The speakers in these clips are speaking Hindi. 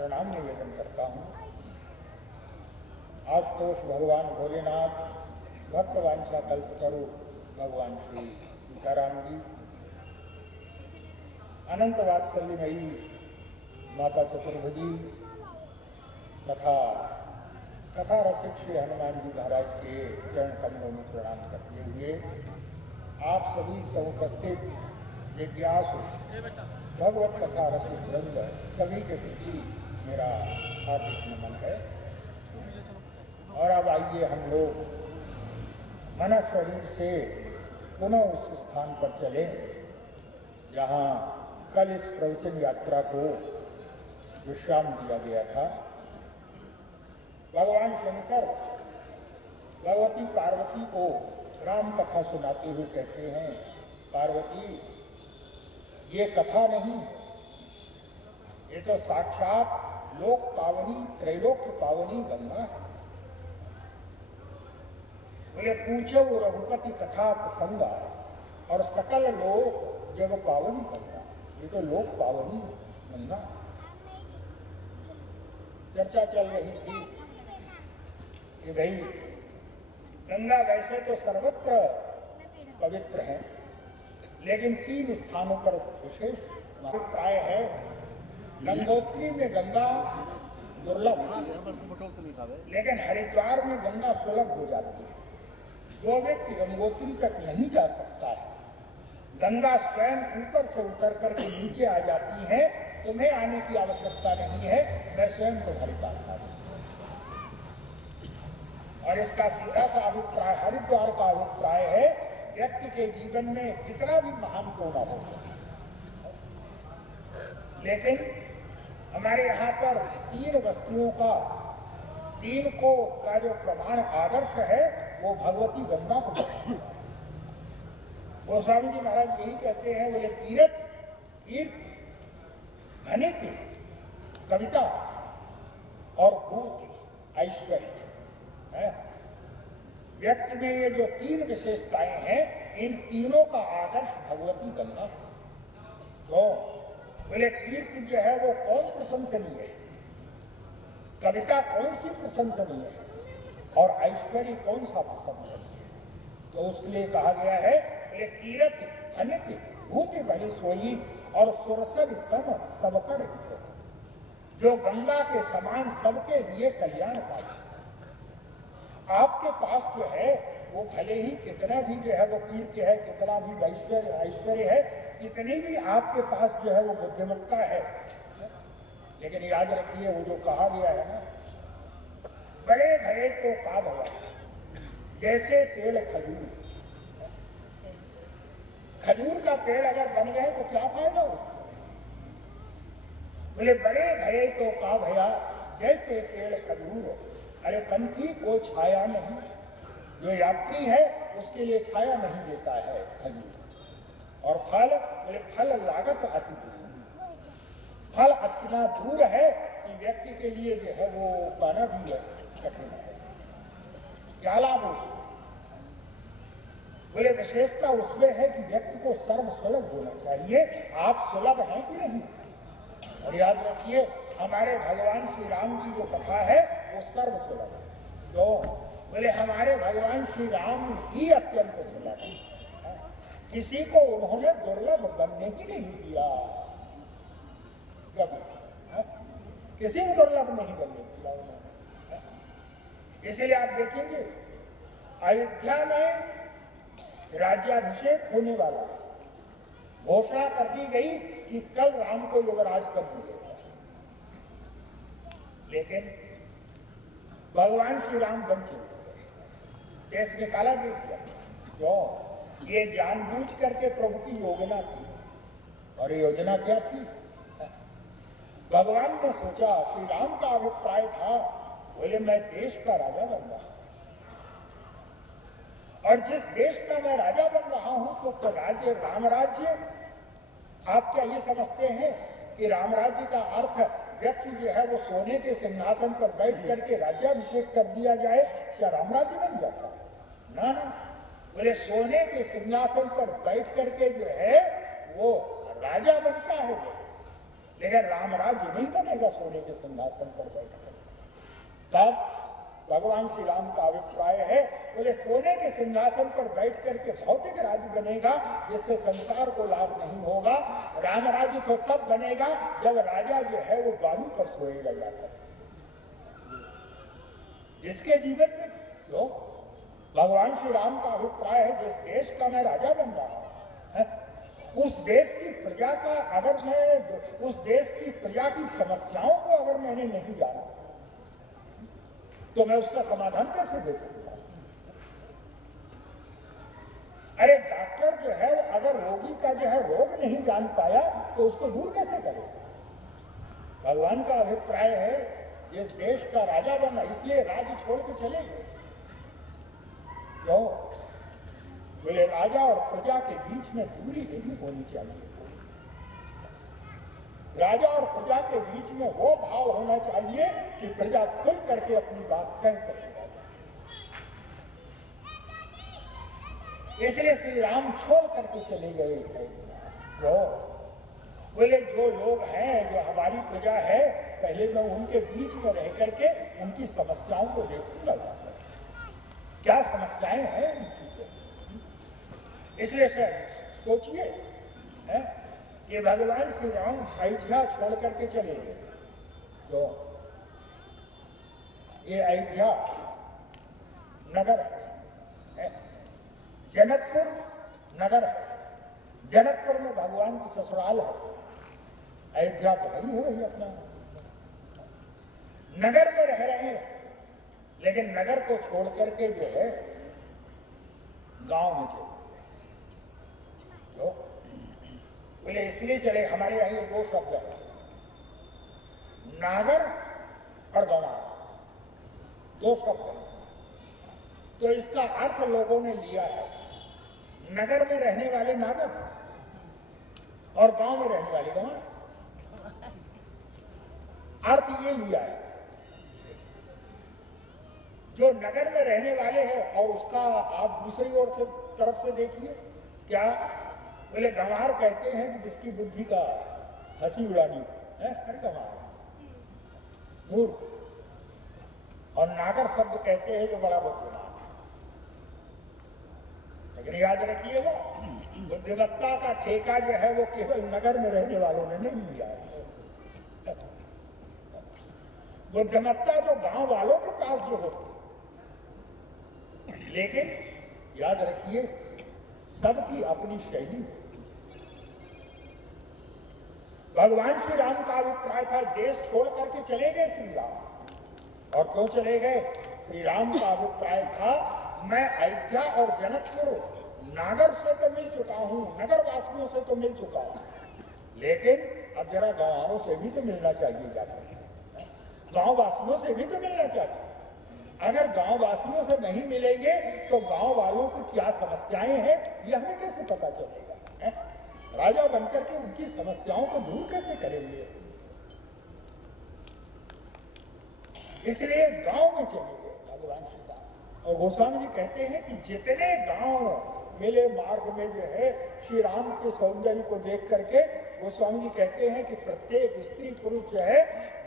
प्रणाम निवेदन करता हूँ। आशुतोष भगवान भोलेनाथ, भक्तवांछा कल्पतरु भगवान श्री सीताराम जी, अनंत वात्सल्यमयी माता चतुर्भुजी तथा कथा रसिक श्री हनुमान जी महाराज के चरण कमलों में प्रणाम करते हुए आप सभी समुपस्थित जिज्ञासु भगवत कथा रसिक वृंद सभी के प्रति मेरा हार्दिक नमन है। और अब आइए हम लोग मन शरीर से पुनः उस स्थान पर चले जहाँ कल इस प्रवचन यात्रा को विश्राम दिया गया था। भगवान शंकर भगवती पार्वती को राम कथा सुनाते हुए कहते हैं, पार्वती ये कथा नहीं, ये तो साक्षात लोक पावनी त्रैलोक्य पावनी गंगा है। बोले पूछो रघुपति कथा प्रसंगा और सकल लोक जब पावनी गंगा, ये तो लोक पावनी गंगा। चर्चा चल रही थी कि भाई गंगा वैसे तो सर्वत्र पवित्र है, लेकिन 3 स्थानों पर विशेष अभिप्राय है। गंगोत्री में गंगा दुर्लभ, लेकिन हरिद्वार में गंगा सुलभ हो जाती है। जो व्यक्ति गंगोत्री तक नहीं जा सकता है, गंगा स्वयं ऊपर से उतर करके नीचे आ जाती है, तुम्हें आने की आवश्यकता नहीं है, मैं स्वयं तुम्हारे पास आ जाऊँ। और इसका सीधा सा अभिप्राय हरिद्वार का अभिप्राय है, व्यक्ति के जीवन में कितना भी महान क्यों न हो, लेकिन हमारे यहाँ पर 3 वस्तुओं का 3 को का जो प्रमाण आदर्श है वो भगवती गंगा को गोस्वामी जी महाराज यही कहते हैं, बोले तीर्थ कीर्ति घनित्य कविता और भूति ऐश्वर्य है। व्यक्ति में ये जो 3 विशेषताएं हैं, इन तीनों का आदर्श भगवती गंगा। तो बोले कीर्ति जो है वो कौन प्रशंसनीय है, कविता कौन सी प्रशंसनीय है और ऐश्वर्य कौन सा प्रशंसनीय है। तो उसके लिए कहा गया है, बोले कीर्ति अनित्य भूति भली सोई और सुरसर सम सबकर, जो गंगा के समान सबके लिए कल्याणकारी। आपके पास जो है वो भले ही कितना भी जो है वो कीर्ति है, कितना भी ऐश्वर्य है, कितनी भी आपके पास जो है वो बुद्धिमत्ता है, लेकिन याद रखिए वो जो कहा गया है ना, बड़े भरे तो का भया जैसे पेड़ खजूर। खजूर का पेड़ अगर बन गए तो क्या फायदा उससे। बोले बड़े भये तो का भया जैसे पेड़ खजूर। अरे पंथी को छाया नहीं, जो यात्री है उसके लिए छाया नहीं देता है खजूर। और फल, बोले फल लागत अति दूर, फल इतना दूर है कि व्यक्ति के लिए जो है वो पाना भी कठिन है। क्या लाभ उससे। बोले विशेषता उसमें है कि व्यक्ति को सर्व सुलभ होना चाहिए। आप सुलभ हैं कि नहीं। और याद रखिए हमारे भगवान श्री राम की जो कथा है वो सर्व सुलभ है। तो बोले हमारे भगवान श्री राम ही अत्यंत सुलभ है, किसी को उन्होंने दुर्लभ बनने ही नहीं दिया कभी, किसी को दुर्लभ नहीं बनने दिया उन्होंने। इसलिए आप देखेंगे अयोध्या में राज्याभिषेक होने वाला, घोषणा कर दी गई कि कल राम को युवराज पद मिलेगा, लेकिन भगवान श्री राम वंचित, देश निकाला गया। क्यों? ये जानबूझ करके प्रभु की योजना थी। और ये योजना क्या थी? भगवान ने सोचा, श्री राम का अभिप्राय था, बोले मैं देश का राजा बन रहा हूं, और जिस देश का मैं राजा बन रहा हूं तो राज्य राम राज्य। आप क्या ये समझते हैं कि राम राज्य का अर्थ व्यक्ति जो है वो सोने के सिंहासन पर बैठ करके राज्याभिषेक कर दिया जाए, क्या राम राज्य बन जाता है? ना ना, बोले सोने के सिंहासन पर बैठ करके जो है वो राजा बनता है वो। लेकिन राम राज्य नहीं बनेगा सोने के सिंहासन पर बैठकर। तब भगवान श्री राम का अभिप्राय है, बोले सोने के सिंहासन पर बैठ करके भौतिक राज्य बनेगा, जिससे संसार को लाभ नहीं होगा। राम राज्य तो तब बनेगा जब राजा जो है वो बालू पर सोएगा जाकर। जिसके जीवन में जो भगवान श्री राम का अभिप्राय है, जिस देश का मैं राजा बन रहा हूं, उस देश की प्रजा का अगर मैं उस देश की प्रजा की समस्याओं को अगर मैंने नहीं जाना तो मैं उसका समाधान कैसे दे सकता हूं? अरे डॉक्टर जो है अगर रोगी का जो है रोग नहीं जान पाया तो उसको दूर कैसे करेगा? भगवान का अभिप्राय है इस देश का राजा बना, इसलिए राज्य छोड़ के चले गए। क्यों? बोले राजा और प्रजा के बीच में दूरी नहीं होनी चाहिए। राजा और प्रजा के बीच में वो भाव होना चाहिए कि प्रजा खुल करके अपनी बात कह सके। इसलिए श्री राम छोड़ करके चले गए। जो बोले जो लोग हैं, जो हमारी प्रजा है, पहले मैं उनके बीच में रह करके उनकी समस्याओं को देखूंगा, क्या समस्याएं हैं उनकी। इसलिए सोचिए कि भगवान श्री राम अयोध्या छोड़ करके चले गए। तो ये अयोध्या नगर है, जनकपुर नगर है। जनकपुर में भगवान की ससुराल है, अयोध्या तो नहीं है वही अपना। नगर में रह रहे हैं, लेकिन नगर को छोड़ करके जो है गांव में चले। तो बोले इसलिए चले, हमारे यहां ये दो शब्द है, नागर और गंवार, दो शब्द है। तो इसका अर्थ लोगों ने लिया है, नगर में रहने वाले नागर और गांव में रहने वाले गंवार। अर्थ ये लिया है, जो नगर में रहने वाले हैं और उसका आप दूसरी ओर से तरफ से देखिए, क्या बोले गंवार कहते हैं कि जिसकी बुद्धि का हंसी उड़ानी है, हर गंवार मूर्ख। और नागर शब्द कहते हैं जो बड़ा बुद्धिमान। लेकिन याद रखिएगा, बुद्धिमत्ता का ठेका जो है वो केवल नगर में रहने वालों ने नहीं लिया है। बुद्धिमत्ता तो गांव वालों के पास जो होती, लेकिन याद रखिए सबकी अपनी शैली। भगवान श्री राम का अभिप्राय था, देश छोड़ करके चले गए श्री राम। और क्यों चले गए? श्री राम का अभिप्राय था, मैं अयोध्या और जनकपुर नागर से तो मिल चुका हूं, नगर वासियों से तो मिल चुका हूं, लेकिन अब जरा गांवों से भी तो मिलना चाहिए जाकर। गांव वासियों से भी तो मिलना चाहिए। अगर गांव वासियों से नहीं मिलेंगे तो गांव वालों की क्या समस्याएं हैं ये हमें कैसे पता चलेगा? राजा बनकर के उनकी समस्याओं को दूर कैसे करेंगे? इसलिए गांव में चले गए भगवान श्री राम। और गोस्वामी जी कहते हैं कि जितने गांव मिले मार्ग में जो है श्री राम के सौंदर्य को देख करके, गोस्वामी जी कहते हैं कि प्रत्येक स्त्री पुरुष जो है,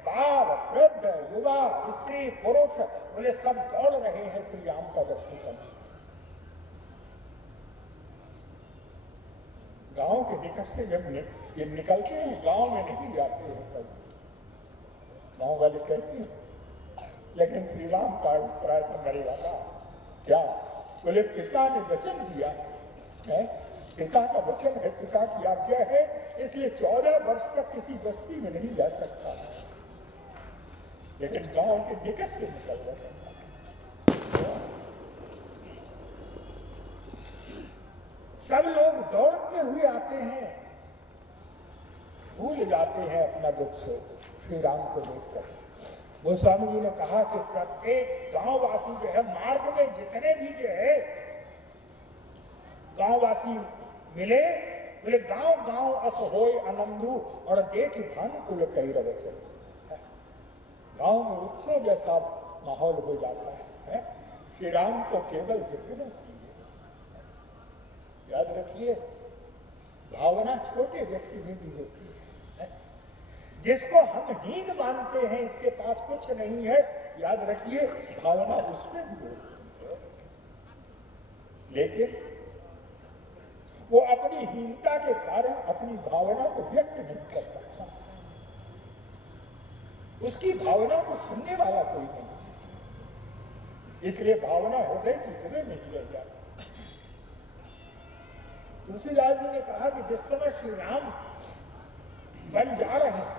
बाल वृद्ध युवा स्त्री पुरुष बोले सब दौड़ रहे हैं श्री राम का दर्शन करने। गांव के निकट से जब ये निकलते हैं, गांव में नहीं जाते हैं, गांव वाले कहते हैं। लेकिन श्री राम का अभिप्राय था, मेरे वाला क्या बोले, पिता ने वचन दिया है, पिता का वचन है, पिता की आज्ञा है, इसलिए 14 वर्ष तक किसी बस्ती में नहीं जा सकता, लेकिन गांव के निकट से निकल रहे हैं। सब लोग दौड़ते हुए आते हैं, भूल जाते हैं अपना दुख से श्री राम को देखकर। गोस्वामी जी ने कहा कि प्रत्येक गांववासी जो है, मार्ग में जितने भी जो है गांववासी मिले, बोले गांव गांव अस होय आनंदू और देख भानुकुल कई रवचन। गांव में उत्सव जैसा माहौल हो जाता है। श्री राम को केवल विक्रम कीजिए। याद रखिए, भावना छोटे व्यक्ति में भी होती है, जिसको हम हीन मानते हैं, इसके पास कुछ नहीं है, याद रखिए भावना उसमें भी होती है, लेकिन वो अपनी हीनता के कारण अपनी भावना को व्यक्त नहीं कर सकता। उसकी भावना को सुनने वाला कोई नहीं, इसलिए भावना हृदय की हृदय में ही रह जाती। तुलसीदास जी ने कहा कि जिस समय श्री राम बन जा रहे हैं,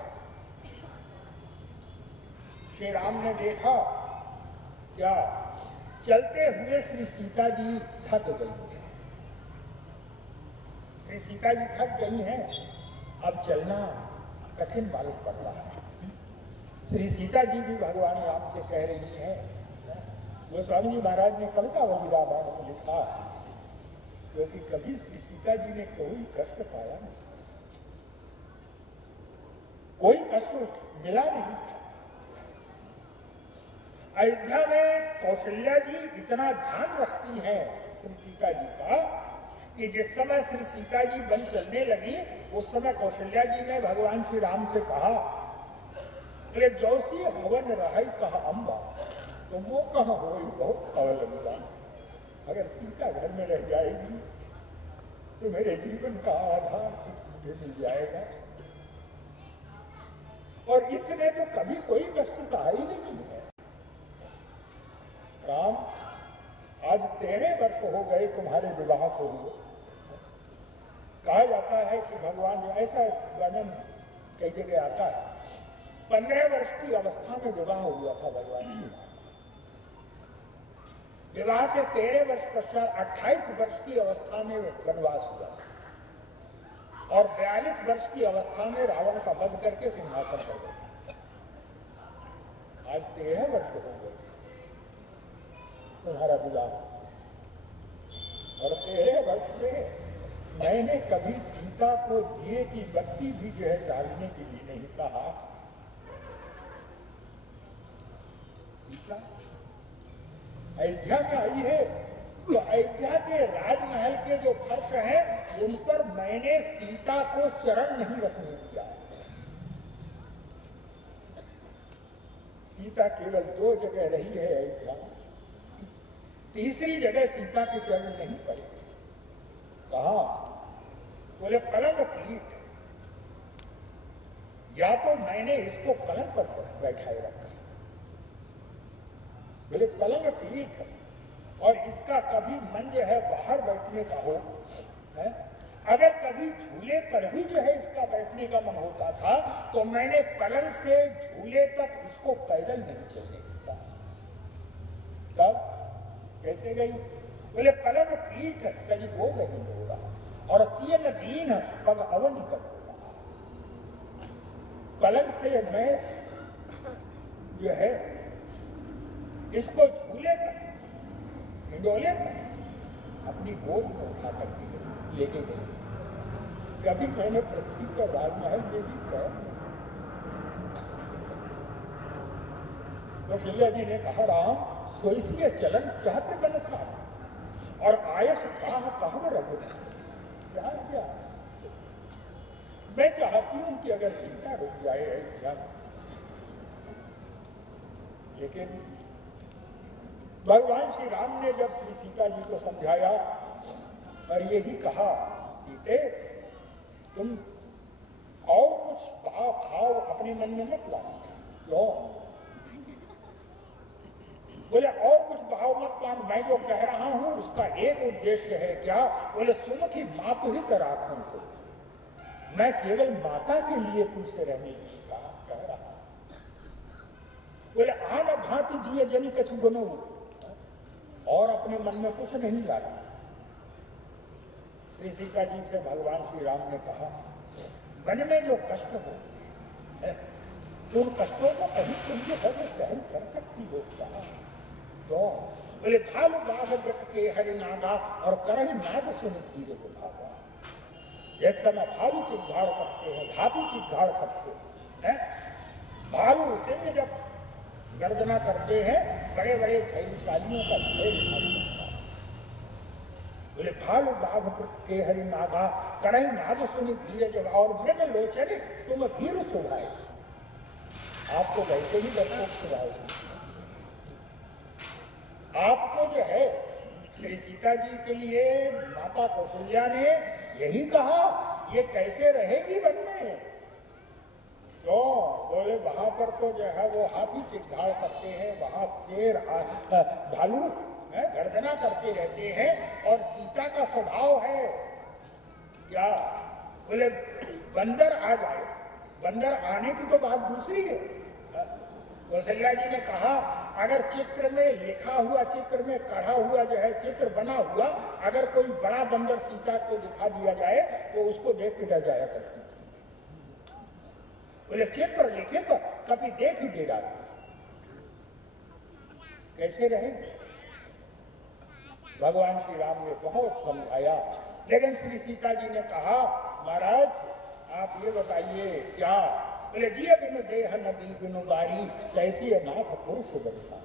श्री राम ने देखा क्या चलते हुए श्री सीता जी थक गई हैं। श्री सीता जी थक गई हैं, अब चलना कठिन मालूम पड़ रहा है। श्री सीता जी भी भगवान राम से कह रही हैं, गोस्वामी जी महाराज ने कवितावली रामायण में लिखा, क्योंकि कभी श्री सीता जी ने कोई कष्ट पाया नहीं, कोई कष्ट मिला नहीं। अयोध्या में कौशल्या जी इतना ध्यान रखती हैं श्री सीता जी का कि जिस समय श्री सीता जी बन चलने लगी, उस समय कौशल्या जी ने भगवान श्री राम से कहा, अरे जौसी हवन रहाई कहा अम्बा, तो वो कहाँ हो बहुत अवलंबा। अगर सीता घर में रह जाएगी तो मेरे जीवन का आधार मुझे मिल जाएगा। और इसने तो कभी कोई कष्ट सहा ही नहीं है। राम, आज 13 वर्ष हो गए तुम्हारे विवाह को हुए। कहा जाता है कि भगवान, ऐसा वर्णन कई जगह आता है, 15 वर्ष की अवस्था में विवाह हुआ था भगवान श्री राम। विवाह से 13 वर्ष पश्चात 28 वर्ष की अवस्था में वनवास हुआ और 42 वर्ष की अवस्था में रावण का वध करके सिंहासन पर गए। आज 13 वर्ष हो गए तुम्हारा विवाह, और 13 वर्ष में मैंने कभी सीता को दिए की बत्ती भी जो है डालने के लिए नहीं कहा। सीता अयोध्या में आई है तो अयोध्या के राजमहल के जो फर्श हैं उन पर मैंने सीता को चरण नहीं रखने दिया। सीता केवल 2 जगह रही है अयोध्या, तीसरी जगह सीता के चरण नहीं पड़े। कहा? बोले पलंग पीठ, या तो मैंने इसको पलंग पर बैठाए रखा, बोले पलंग पीठ, और इसका कभी मन जो है बाहर बैठने का हो है? अगर कभी झूले पर भी जो है इसका बैठने का मन होता था तो मैंने पलंग से झूले तक इसको पैदल नहीं चलने दिया। तब कैसे गई? बोले पलंग पीठ कभी वो नहीं हो रहा, और सियन दीन पग अवन कर रहा। पलंग से मैं जो है इसको झूले पर, हिंडोले पर अपनी गोद में उठा करके लेके गई। कभी मैंने पृथ्वी पर राजमहल में भी पैर नहीं। कौशल्या जी ने कहा, राम सोईसीय चलन क्या थे बनसा, और आयस कहा रघु, क्या क्या मैं चाहती हूं कि अगर सीता रुक जाए अयोध्या, लेकिन भगवान श्री राम ने जब श्री सीता जी को समझाया और यही कहा, सीते तुम और कुछ भाव अपने मन में मत लाओ। क्यों? बोले और कुछ भाव मत मान, मैं जो कह रहा हूं उसका एक उद्देश्य है। क्या? बोले सुमुखी माँ को ही तराखूं को, मैं केवल माता के लिए तुमसे रहने की कह रहा। बोले आन भांति जिये जनी कछु गुनो, और अपने मन में कुछ नहीं लाया। श्री सीता जी से भगवान श्री राम ने कहा, मन में जो कष्ट हो उन कष्टों को कभी तुम जो है सहन कर सकती हो क्या? तो बोले भालू बाघ व्रत के हरि नागा, और करही नाग सुन धीरे को भागा। जिस समय भालू चित्गाड़ करते हैं, हाथी चित्गाड़ करते हैं, भालू उसे में जब गर्जना करते हैं, बड़े बड़े धैर्यशालियों का भय दिखाई देता है। बोले भालू बाघ के हरि नागा, करही नाग सुनी धीरे जब, और मृग लोचन तुम वीर सुभाए। आपको वैसे ही डरपोक स्वभाव है। आपको जो है श्री सीता जी के लिए माता कौशल्या ने यही कहा, ये कैसे रहेगी वन में? क्यों बोले वहां पर तो जो है वो हाथी चित्कार करते हैं, वहां शेर भालू गर्जना करते रहते हैं, और सीता का स्वभाव है क्या? बोले बंदर आ जाए, बंदर आने की तो बात दूसरी है। कौशल्या जी ने कहा अगर चित्र में लिखा हुआ, चित्र में कढ़ा हुआ जो है चित्र बना हुआ, अगर कोई बड़ा बंदर सीता को दिखा दिया जाए तो उसको देख के डर जाया करती। बोले चित्र लिखे तो कभी देख ही दे डाल, कैसे रहेंगे? भगवान श्री राम ने बहुत समझाया, लेकिन श्री सीता जी ने कहा महाराज आप ये बताइए क्या? बोले जिये बिनु देह नदी बिनु बारी, कैसी अनाथ पुरुष बचा।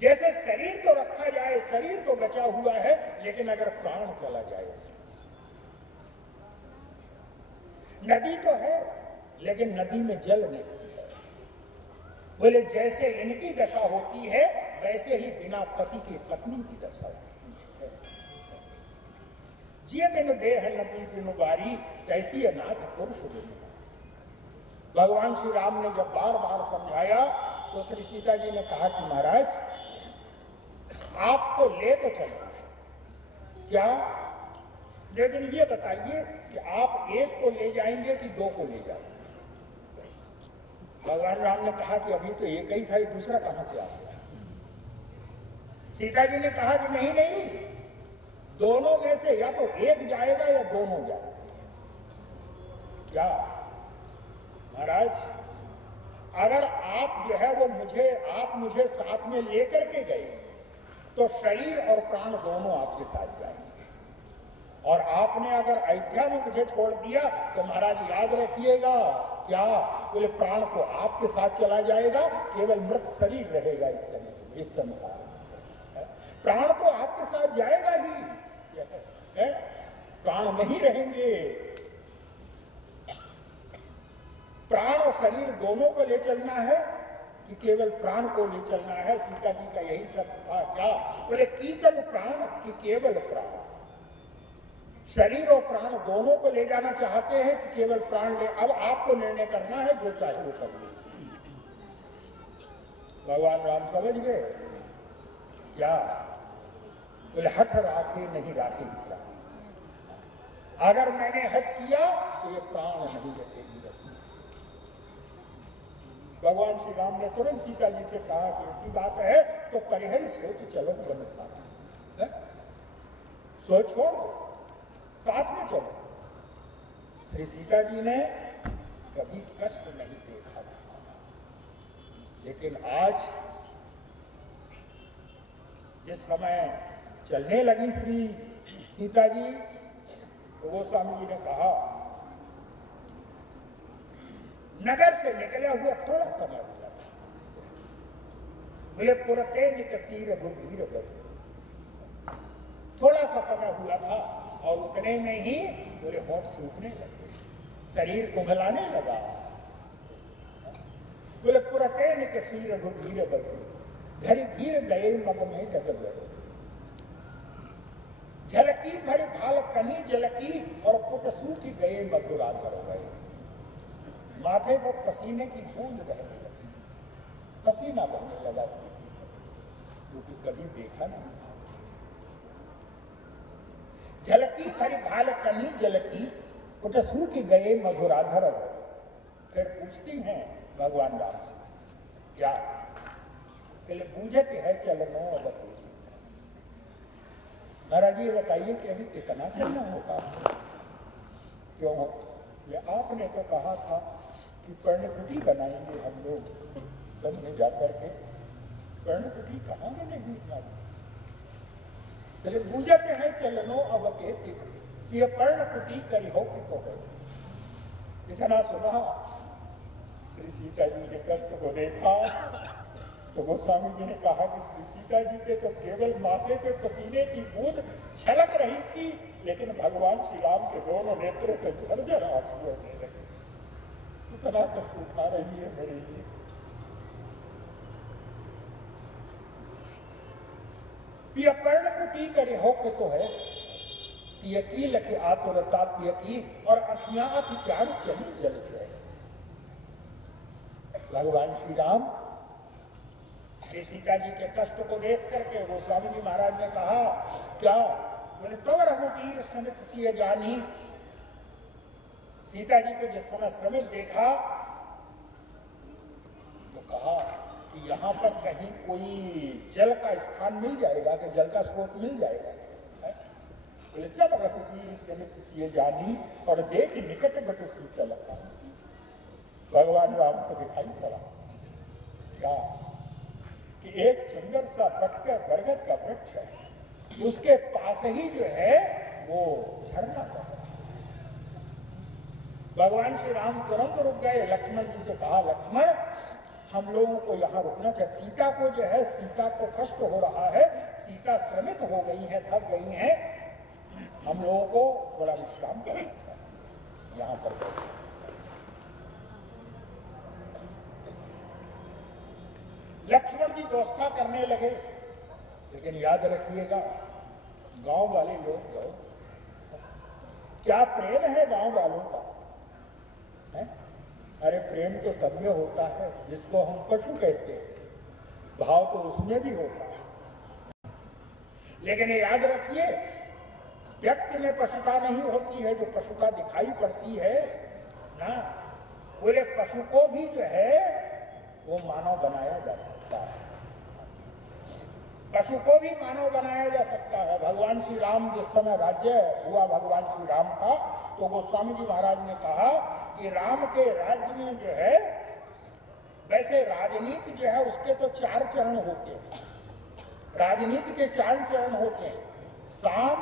जैसे शरीर तो रखा जाए, शरीर तो बचा हुआ है, लेकिन अगर प्राण चला जाए, नदी तो है लेकिन नदी में जल नहीं है। बोले जैसे इनकी दशा होती है वैसे ही बिना पति की पत्नी की दशा होती है। जिये बिनु देह नदी बिनु बारी, कैसी अनाथ पुरुष बिनु। भगवान श्री राम ने जब बार बार समझाया तो श्री सीता जी ने कहा कि महाराज आपको ले तो चलो क्या, लेकिन ये बताइए कि आप एक को ले जाएंगे कि दो को ले जाएंगे? भगवान राम ने कहा कि अभी तो एक ही था, दूसरा कहां से आ गया? सीता जी ने कहा कि नहीं नहीं, दोनों में से या तो एक जाएगा या दोनों जाएगा। क्या महाराज अगर आप जो है वो आप मुझे साथ में लेकर के गए तो शरीर और प्राण दोनों आपके साथ जाएंगे, और आपने अगर अयोध्या में मुझे छोड़ दिया तो महाराज याद रखिएगा क्या? बोले प्राण को आपके साथ चला जाएगा, केवल मृत शरीर रहेगा इस संसार में। प्राण तो आपके साथ जाएगा ही, प्राण नहीं रहेंगे। प्राण और शरीर दोनों को ले चलना है कि केवल प्राण को ले चलना है? सीता जी का यही सब था क्या? बोले कीर्तन प्राण कि केवल प्राण। शरीर और प्राण दोनों को ले जाना चाहते हैं कि केवल प्राण ले? अब आपको निर्णय करना है, जो चाहे वो कर लीजिए। भगवान राम समझ गए क्या? बोले हठ राखे नहीं राखेगी प्राण, अगर मैंने हट किया तो ये प्राण नहीं रखेगी। भगवान श्री राम ने तुरंत सीता जी से कहा कि ऐसी बात है तो परिहर सोच चलो वन साथ, सोच छोड़ साथ में चलो। श्री सीता जी ने कभी कष्ट नहीं देखा था, लेकिन आज जिस समय चलने लगी श्री सीता जी तो वो स्वामी जी ने कहा नगर से निकले हुआ थोड़ा समय हुआ था। बोले पुरते निकसीर बुद्धीर बदले, थोड़ा सा समय हुआ था और उतने में ही बोले होंठ सूखने लगे, शरीर कुंभलाने लगा। बोले पुरते निकसीर बुद्धीर बदले, धरी धीर गए मग में डगल गए। झलकी भरी भाल कनी जलकी और पुट सूख गए मधुरा कर गए। माथे पर पसीने की बूंद बहने लगी, पसीना बहने लगा, क्योंकि कभी देखा नहीं था। झलकी भरी भाल कनी जलकी पुट सूख गए मधुराधर। फिर पूछती हैं भगवान राम क्या? पहले बूझत है चलनो अब। महाराज ये बताइए कि अभी कितना चलना होगा? क्यों? ये आपने तो कहा था कि पर्णकुटी बनाएंगे हम लोग वन में जाकर के। पर्णकुटी कहाँ मिलेगी? पहले बूझते हैं चलनो अब के पर्णकुटी करी हो कि तो इतना सुना। श्री सीता जी के कष्ट को देखा तो गोस्वामी जी ने कहा कि श्री सीता जी के तो केवल माथे पे पसीने की बूंद छलक रही थी, लेकिन भगवान श्री राम के दोनों नेत्रों से झरझर आंसू बहने लगे। कितना कष्ट उठा रही है मेरे लिए। पिया कर्ण कुटी करे हो के तो है, पिया की लखे आतुरता पिया की, और अखियां अति चारु चली जल जाए। भगवान श्री राम श्री सीता जी के कष्ट को देख करके गोस्वामी जी महाराज ने कहा, क्या बोले तो रघुवीर श्रमित सिय जानी। सीता जी को जिस समय श्रमित देखा तो कहा कि यहाँ पर कहीं कोई जल का स्थान मिल जाएगा, कि जल का स्रोत मिल जाएगा। बोले तब रघुवीर श्रमित सिय जानी, और देख निकट बट शीतल भगवान राम को दिखाई पड़ा क्या कि एक सुंदर सा पटकर बरगद का वृक्ष है, उसके पास ही जो है वो झरना बह रहा है। भगवान श्री राम तुरंत रुक गए, लक्ष्मण जी से कहा, लक्ष्मण हम लोगों को यहाँ रुकना चाहिए। सीता को जो है, सीता को कष्ट हो रहा है, सीता श्रमित हो गई है, थक गई है, हम लोगों को थोड़ा विश्राम करना चाहिए यहाँ पर। लक्ष्मण जी व्यवस्था करने लगे, लेकिन याद रखिएगा गांव वाले लोग तो क्या प्रेम है गांव वालों का है? अरे प्रेम तो सब में होता है, जिसको हम पशु कहते हैं, भाव तो उसमें भी होता है। लेकिन याद रखिए व्यक्ति में पशुता नहीं होती है, जो पशुता दिखाई पड़ती है ना, बोले पशु को भी जो है वो मानव बनाया जा सकता है, पशु को भी मानव बनाया जा सकता है। भगवान श्री राम जिस समय राज्य हुआ भगवान श्री राम का, तो गोस्वामी जी महाराज ने कहा कि राम के राज्य में जो है, वैसे राजनीति जो है उसके तो 4 चरण होते हैं, राजनीति के 4 चरण होते हैं, साम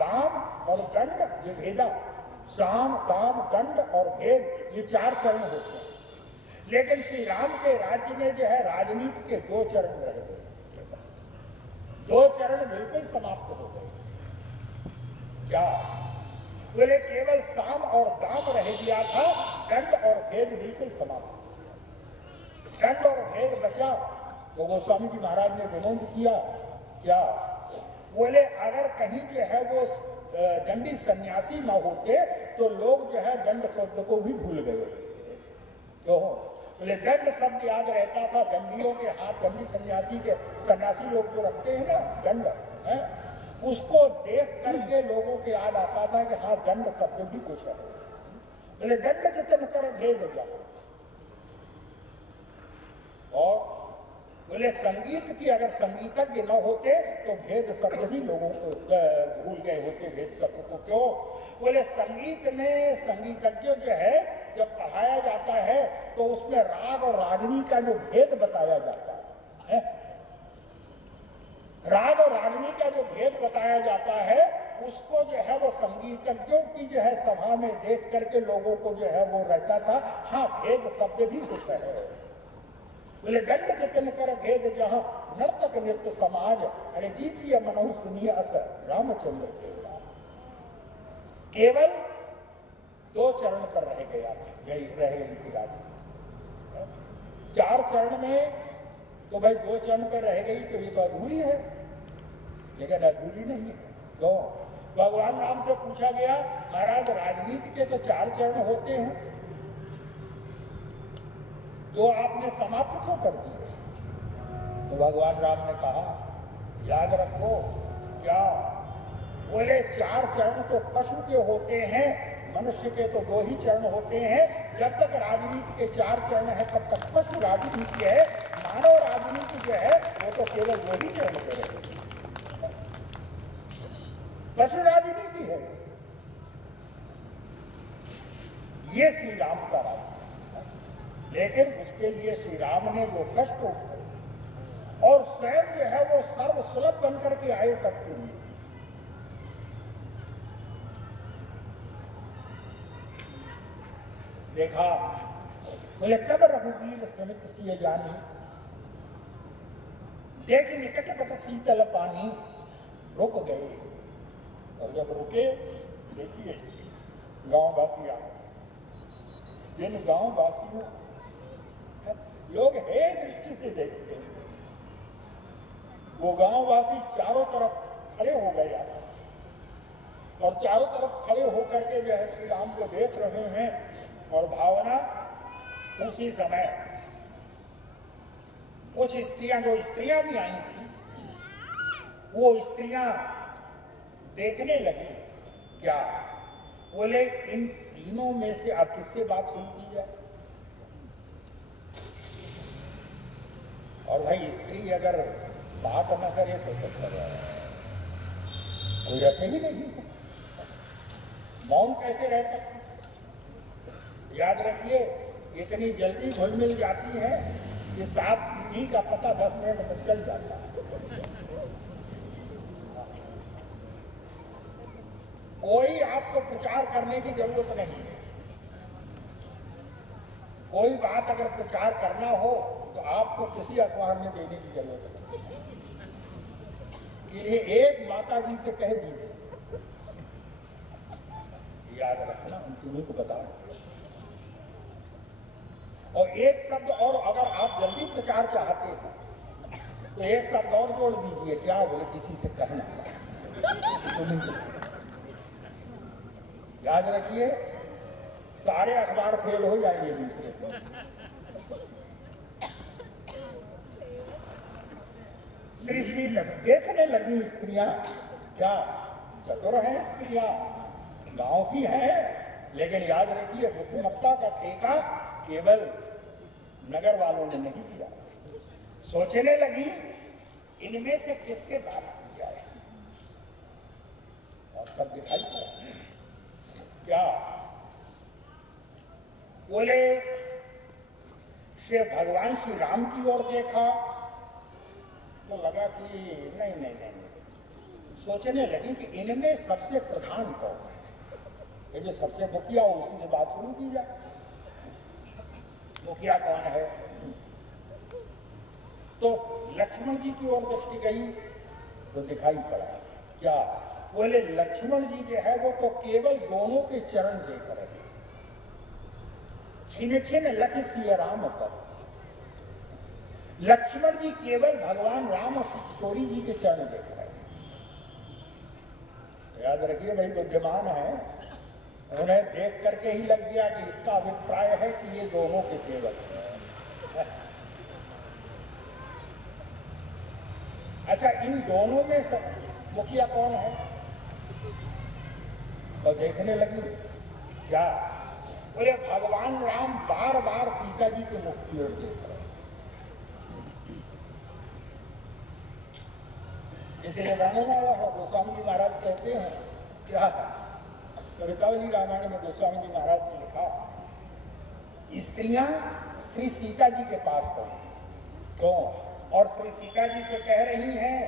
दाम और दंड, ये भेदा, साम दाम दंड और भेद, ये 4 चरण होते हैं। लेकिन श्री राम के राज्य में जो है राजनीति के 2 चरण रह गए, 2 चरण बिल्कुल समाप्त हो गए। क्या बोले केवल साम और दाम रह गया था, दंड और भेद बिल्कुल समाप्त। दंड और भेद बचा तो गोस्वामी जी महाराज ने विनोद किया, क्या बोले अगर कहीं जो है वो दंडी सन्यासी न होते तो लोग जो है दंड शब्द को भी भूल गए। क्यों? बोले दंड शब्द याद रहता था, दंडियों के हाथ, दंडी सन्यासी लोग जो रखते हैं ना दंड है, उसको देख करके लोगों के याद आता था कि हाँ दंड शब्द भी कुछ है। बोले दंड जितने कर भेद जाओ। और बोले संगीत की अगर संगीतज्ञ न होते तो भेद शब्द भी लोगों को भूल गए होते, भेद शब्द को। क्यों? बोले संगीत में संगीतज्ञ जो है जब पढ़ाया जाता है तो उसमें राग और रागनी का जो भेद बताया जाता है, राग और रागनी का जो भेद बताया जाता है, उसको जो है वो संगीतज्ञों की जो है सभा में देख करके लोगों को जो है वो रहता था, हाँ भेद शब्द भी कुछ है। बोले दंड जितन कर भेद जहां नर्तक नृत्य समाज, अरे जीतिए मनु सुनिए असर रामचंद्र केवल 2 चरण पर रह गया, रह गई थी राजनीति। 4 चरण में तो भाई 2 चरण पर रह गई तो ये तो अधूरी है, लेकिन अधूरी नहीं है। क्यों? भगवान राम से पूछा गया, महाराज राजनीति के तो 4 चरण होते हैं, तो आपने समाप्त क्यों कर दिए? तो भगवान राम ने कहा, याद रखो, क्या बोले 4 चरण तो पशु के होते हैं, मनुष्य के तो 2 ही चरण होते हैं। जब तक राजनीति के 4 चरण है तब तक पशु राजनीति है, मानव राजनीति जो है वो तो केवल 2 ही चरण करेगी, पशु राजनीति है। ये श्री राम का राज्य, लेकिन उसके लिए श्री राम ने जो कष्ट उठाए और स्वयं जो है वो सर्वसुलभ बनकर के आए सबके लिए। देखा बोले कब रघुवीर समित सिय जानी, देख निकट पट शीतल पानी, रुक गए। और जब रुके देखिए गांव वासिया जिन गांव वासियों लोग हे दृष्टि से देखते हैं, वो गांववासी चारों तरफ खड़े हो गए और चारों तरफ खड़े होकर के जो है श्री राम को देख रहे हैं। और भावना उसी समय कुछ स्त्रियां, जो स्त्रियां भी आई थी, वो स्त्रियां देखने लगी। क्या बोले, इन तीनों में से अब किससे बात सुनती जाए? और भाई स्त्री अगर बात न करे तो कोई रखे ही नहीं, मौन कैसे रह सकते? याद रखिए, इतनी जल्दी घुल मिल जाती है कि 7 पीढ़ी का पता 10 मिनट में चल जाता है। कोई आपको प्रचार करने की जरूरत नहीं है। कोई बात अगर प्रचार करना हो तो आपको किसी अखबार में देने की जरूरत नहीं है। ये एक माता जी से कह दीजिए, याद रखना, हम तुम्हें को बता रहे। और एक शब्द और, अगर आप जल्दी प्रचार चाहते हैं तो एक शब्द और जोड़ दीजिए। क्या बोले, किसी से कहना। याद रखिए, सारे अखबार फेल हो जाएंगे दूसरे। श्री श्री देखने लगी स्त्रियां। क्या चतुर है स्त्रियां, गांव की है, लेकिन याद रखिए बुद्धिमत्ता का ठेका केवल नगर वालों ने नहीं दिया। सोचने लगी इनमें से किससे बात की जाए। और तब दिखाई पड़ा। क्या बोले, श्री भगवान श्री राम की ओर देखा तो लगा कि नहीं नहीं नहीं। सोचने लगी कि इनमें सबसे प्रधान कौन है, ये जो सबसे मुखिया हो उसी से बात शुरू की जाए। मुखिया कौन है? तो लक्ष्मण जी की ओर दृष्टि गई तो दिखाई पड़ा। क्या बोले, लक्ष्मण जी जो है वो तो केवल दोनों के चरण देख रहे हैं। छिन छिन लख सिय राम पर। लक्ष्मण जी केवल भगवान राम और किशोरी जी के चरण देख रहे हैं। याद रखिए, बड़ी बुद्धिमान है। उन्हें देख करके ही लग गया कि इसका अभिप्राय है कि ये दोनों के सेवक हैं। अच्छा, इन दोनों में से मुखिया कौन है? तो देखने लगी। क्या बोले, भगवान राम बार बार सीता जी के मुख की ओर देख रहे हैं। इसलिए वर्णन आया है, गोस्वामी जी महाराज कहते हैं, क्या कवितावली रामायण में गोस्वामी जी महाराज ने लिखा, स्त्रियां श्री सीता जी के पास पहुंची। क्यों? और श्री सीता जी से कह रही हैं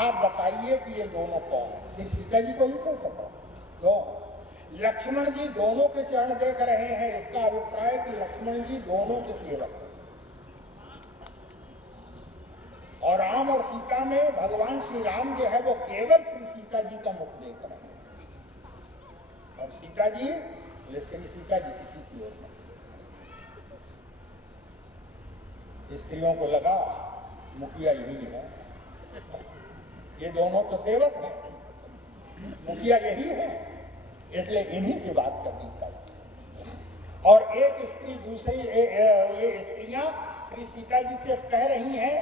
आप बताइए कि ये दोनों कौन है। श्री सीता जी को ही क्यों पता? क्यों? लक्ष्मण जी दोनों के चरण देख रहे हैं, इसका अभिप्राय कि लक्ष्मण जी दोनों के सेवक हैं। और राम और सीता में भगवान श्री राम जो है वो केवल श्री सीता जी का मुख देख रहे हैं। और सीता जी, श्री सीता जी किसी की ओर नहीं। स्त्रियों को लगा मुखिया यही है, ये दोनों तो सेवक हैं, मुखिया यही है, इसलिए इन्हीं से बात करनी चाहिए। और एक स्त्री दूसरी, ये स्त्रियां श्री सीता जी से कह रही हैं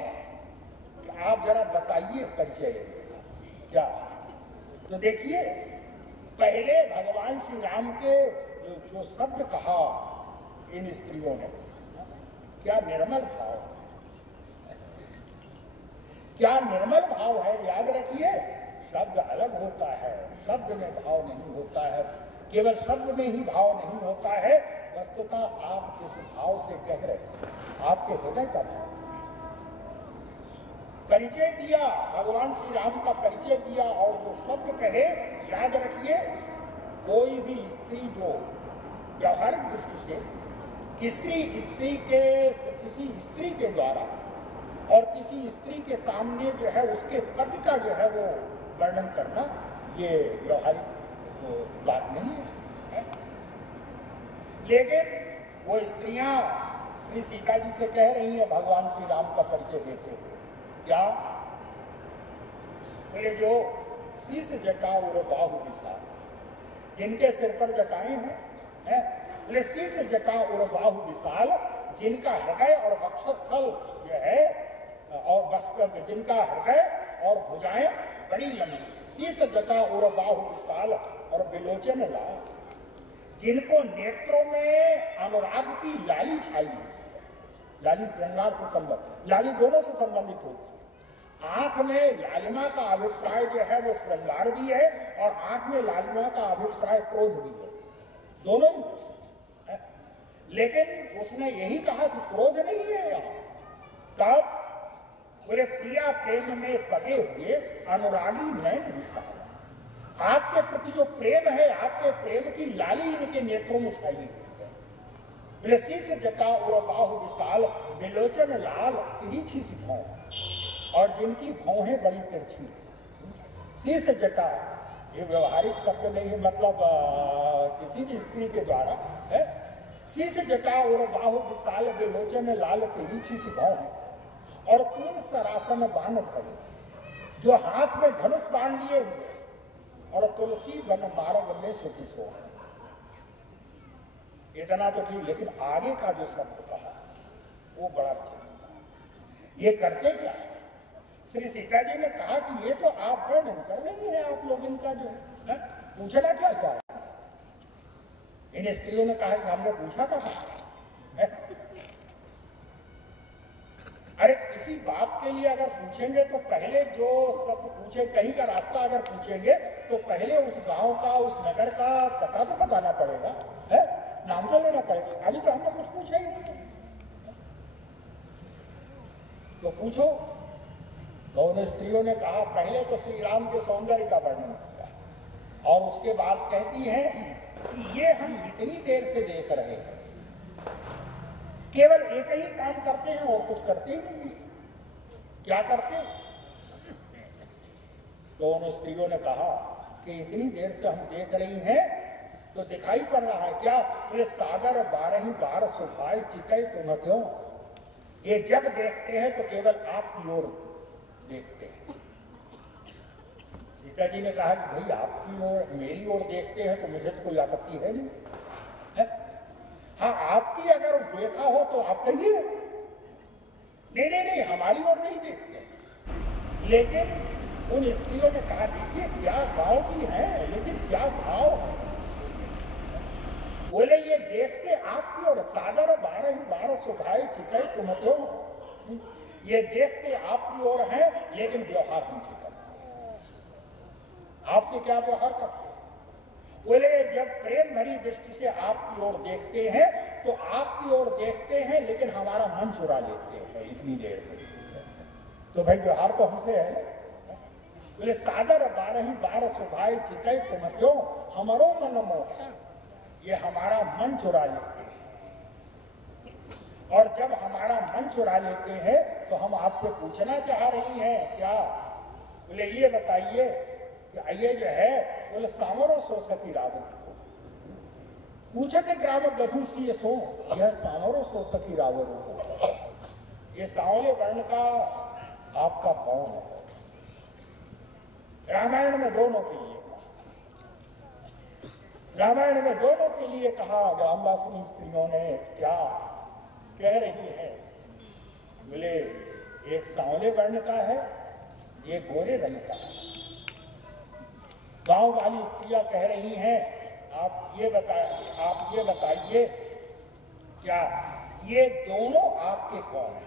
कि आप जरा बताइए परिचय। क्या? तो देखिए, पहले भगवान श्री राम के जो शब्द कहा इन स्त्रियों ने, क्या निर्मल भाव, क्या निर्मल भाव है। याद रखिए, शब्द अलग होता है, शब्द में भाव नहीं होता है। केवल शब्द में ही भाव नहीं होता है, वस्तुतः आप किस भाव से कह रहे हैं, आपके हृदय का भाव। परिचय दिया, भगवान श्री राम का परिचय दिया, और जो शब्द कहे, याद रखिए, कोई भी स्त्री जो व्यवहारिक दृष्टि से किसी स्त्री के द्वारा और किसी स्त्री के सामने जो है उसके पति का जो है वो वर्णन करना, ये व्यवहारिक बात नहीं है। लेकिन वो स्त्रियां श्री सीता जी से कह रही हैं, भगवान श्री राम का परिचय देते हुए, क्या बोले जो शीश जटा और बाहु विशाल, जिनके सिर पर जटाएं हैं, बोले शीश जटा और बाहु विशाल, जिनका हृदय और वक्षस्थल जो है और वस्त्र, जिनका हृदय और भुजाएं बड़ी लंबी, शीश जटा और बाहु विशाल और विलोचन लाल, जिनको नेत्रों में अनुराग की लाली छाई, लाली श्रृंगार से संबंधित, लाली दोनों से संबंधित होती है। आंख में लालिमा का अभिप्राय जो है वो श्रृंगार भी है और आंख में लालिमा का अभिप्राय क्रोध भी है, दोनों ही। लेकिन उसने यही कहा कि क्रोध नहीं है यहाँ। तब बोले प्रिया प्रेम में पगे हुए अनुरागी नयन विशाल, आपके प्रति जो प्रेम है, आपके प्रेम की लाली इनके नेत्रों में छाई हुई है। बोले शीश जटा और बाहु विशाल, विलोचन लाल तिरछी सी भौं, और जिनकी भौहें बड़ी तिरछी। शीश जटा ये व्यवहारिक शब्द नहीं, मतलब किसी भी स्त्री के द्वारा है। शीश जटा और बाहु विशाल, विलोचन लाल तिरछी सी भौं, और तीन सरासन बाण धरे, जो हाथ में धनुष बाण लिए हुए और तुलसी वन मार्ग में सुखी सो। इतना तो ठीक, लेकिन आगे का जो शब्द कहा वो बड़ा अच्छा। ये करते क्या? श्री सीता जी ने कहा कि ये तो आप वर्णन कर रही हैं, आप लोग इनका जो है पूछना क्या क्या। इन स्त्रियों ने कहा कि हमने पूछा कहा। अरे किसी बात के लिए अगर पूछेंगे तो पहले जो सब पूछे, कहीं का रास्ता अगर पूछेंगे तो पहले उस गांव का, उस नगर का पता तो बताना पड़ेगा, है नाम तो लेना पड़ेगा। अभी तो हमने कुछ पूछा ही नहीं, तो पूछो। तो उन स्त्रियों ने कहा पहले तो श्री राम के सौंदर्य का वर्णन किया और उसके बाद कहती हैं कि ये हम इतनी देर से देख रहे हैं, केवल एक ही काम करते हैं और कुछ करते ही नहीं। क्या करते? तो उन स्त्रियों ने कहा कि इतनी देर से हम देख रही हैं तो दिखाई पड़ रहा है क्या? बोले सागर 12 बार सुभाए चितई तुम क्यों। ये जब देखते हैं तो केवल आपकी ओर देखते हैं। सीता जी ने कहा कि भाई आपकी ओर, मेरी ओर देखते हैं तो मुझे तो कोई आपत्ति है नहीं, है? हाँ आपकी अगर देखा हो तो आप कहिए, नहीं नहीं नहीं हमारी ओर नहीं देखते। लेकिन उन स्त्रियों ने कहा देखिए क्या भाव की है, लेकिन क्या भाव है। बोले ये देखते आपकी ओर, सागर 12 सुभाए चितई तुम क्यों। ये देखते आपकी ओर है लेकिन व्यवहार हमसे करते। आपसे क्या व्यवहार करते? बोले जब प्रेम भरी दृष्टि से आपकी ओर देखते हैं तो आपकी ओर देखते हैं लेकिन हमारा मन चुरा लेते हैं इतनी देर में। तो भाई व्यवहार तो हमसे है। बोले सागर 12 बार सुभाए चितई तुम क्यों, हमारो मन मोह, ये हमारा मन चुरा लेते हैं। और जब हमारा मन चुरा लेते हैं तो हम आपसे पूछना चाह रही हैं क्या? बोले ये बताइए कि ये जो है, बोले सांवरो सो सखी रावण को पूछे कि ग्राम बधू सी सो, यह सांवरो सो सखी रावण को। ये सांवले वर्ण का आपका कौन है? रामायण में दोनों के लिए कहा, रामायण में दोनों के लिए कहा। ग्रामवासिनी स्त्रियों ने क्या कह रही है? बोले एक सांवले वर्ण का है, एक गोरे रंग का है। गांव वाली स्त्रियां कह रही हैं आप ये बताइए क्या ये दोनों आपके कौन है?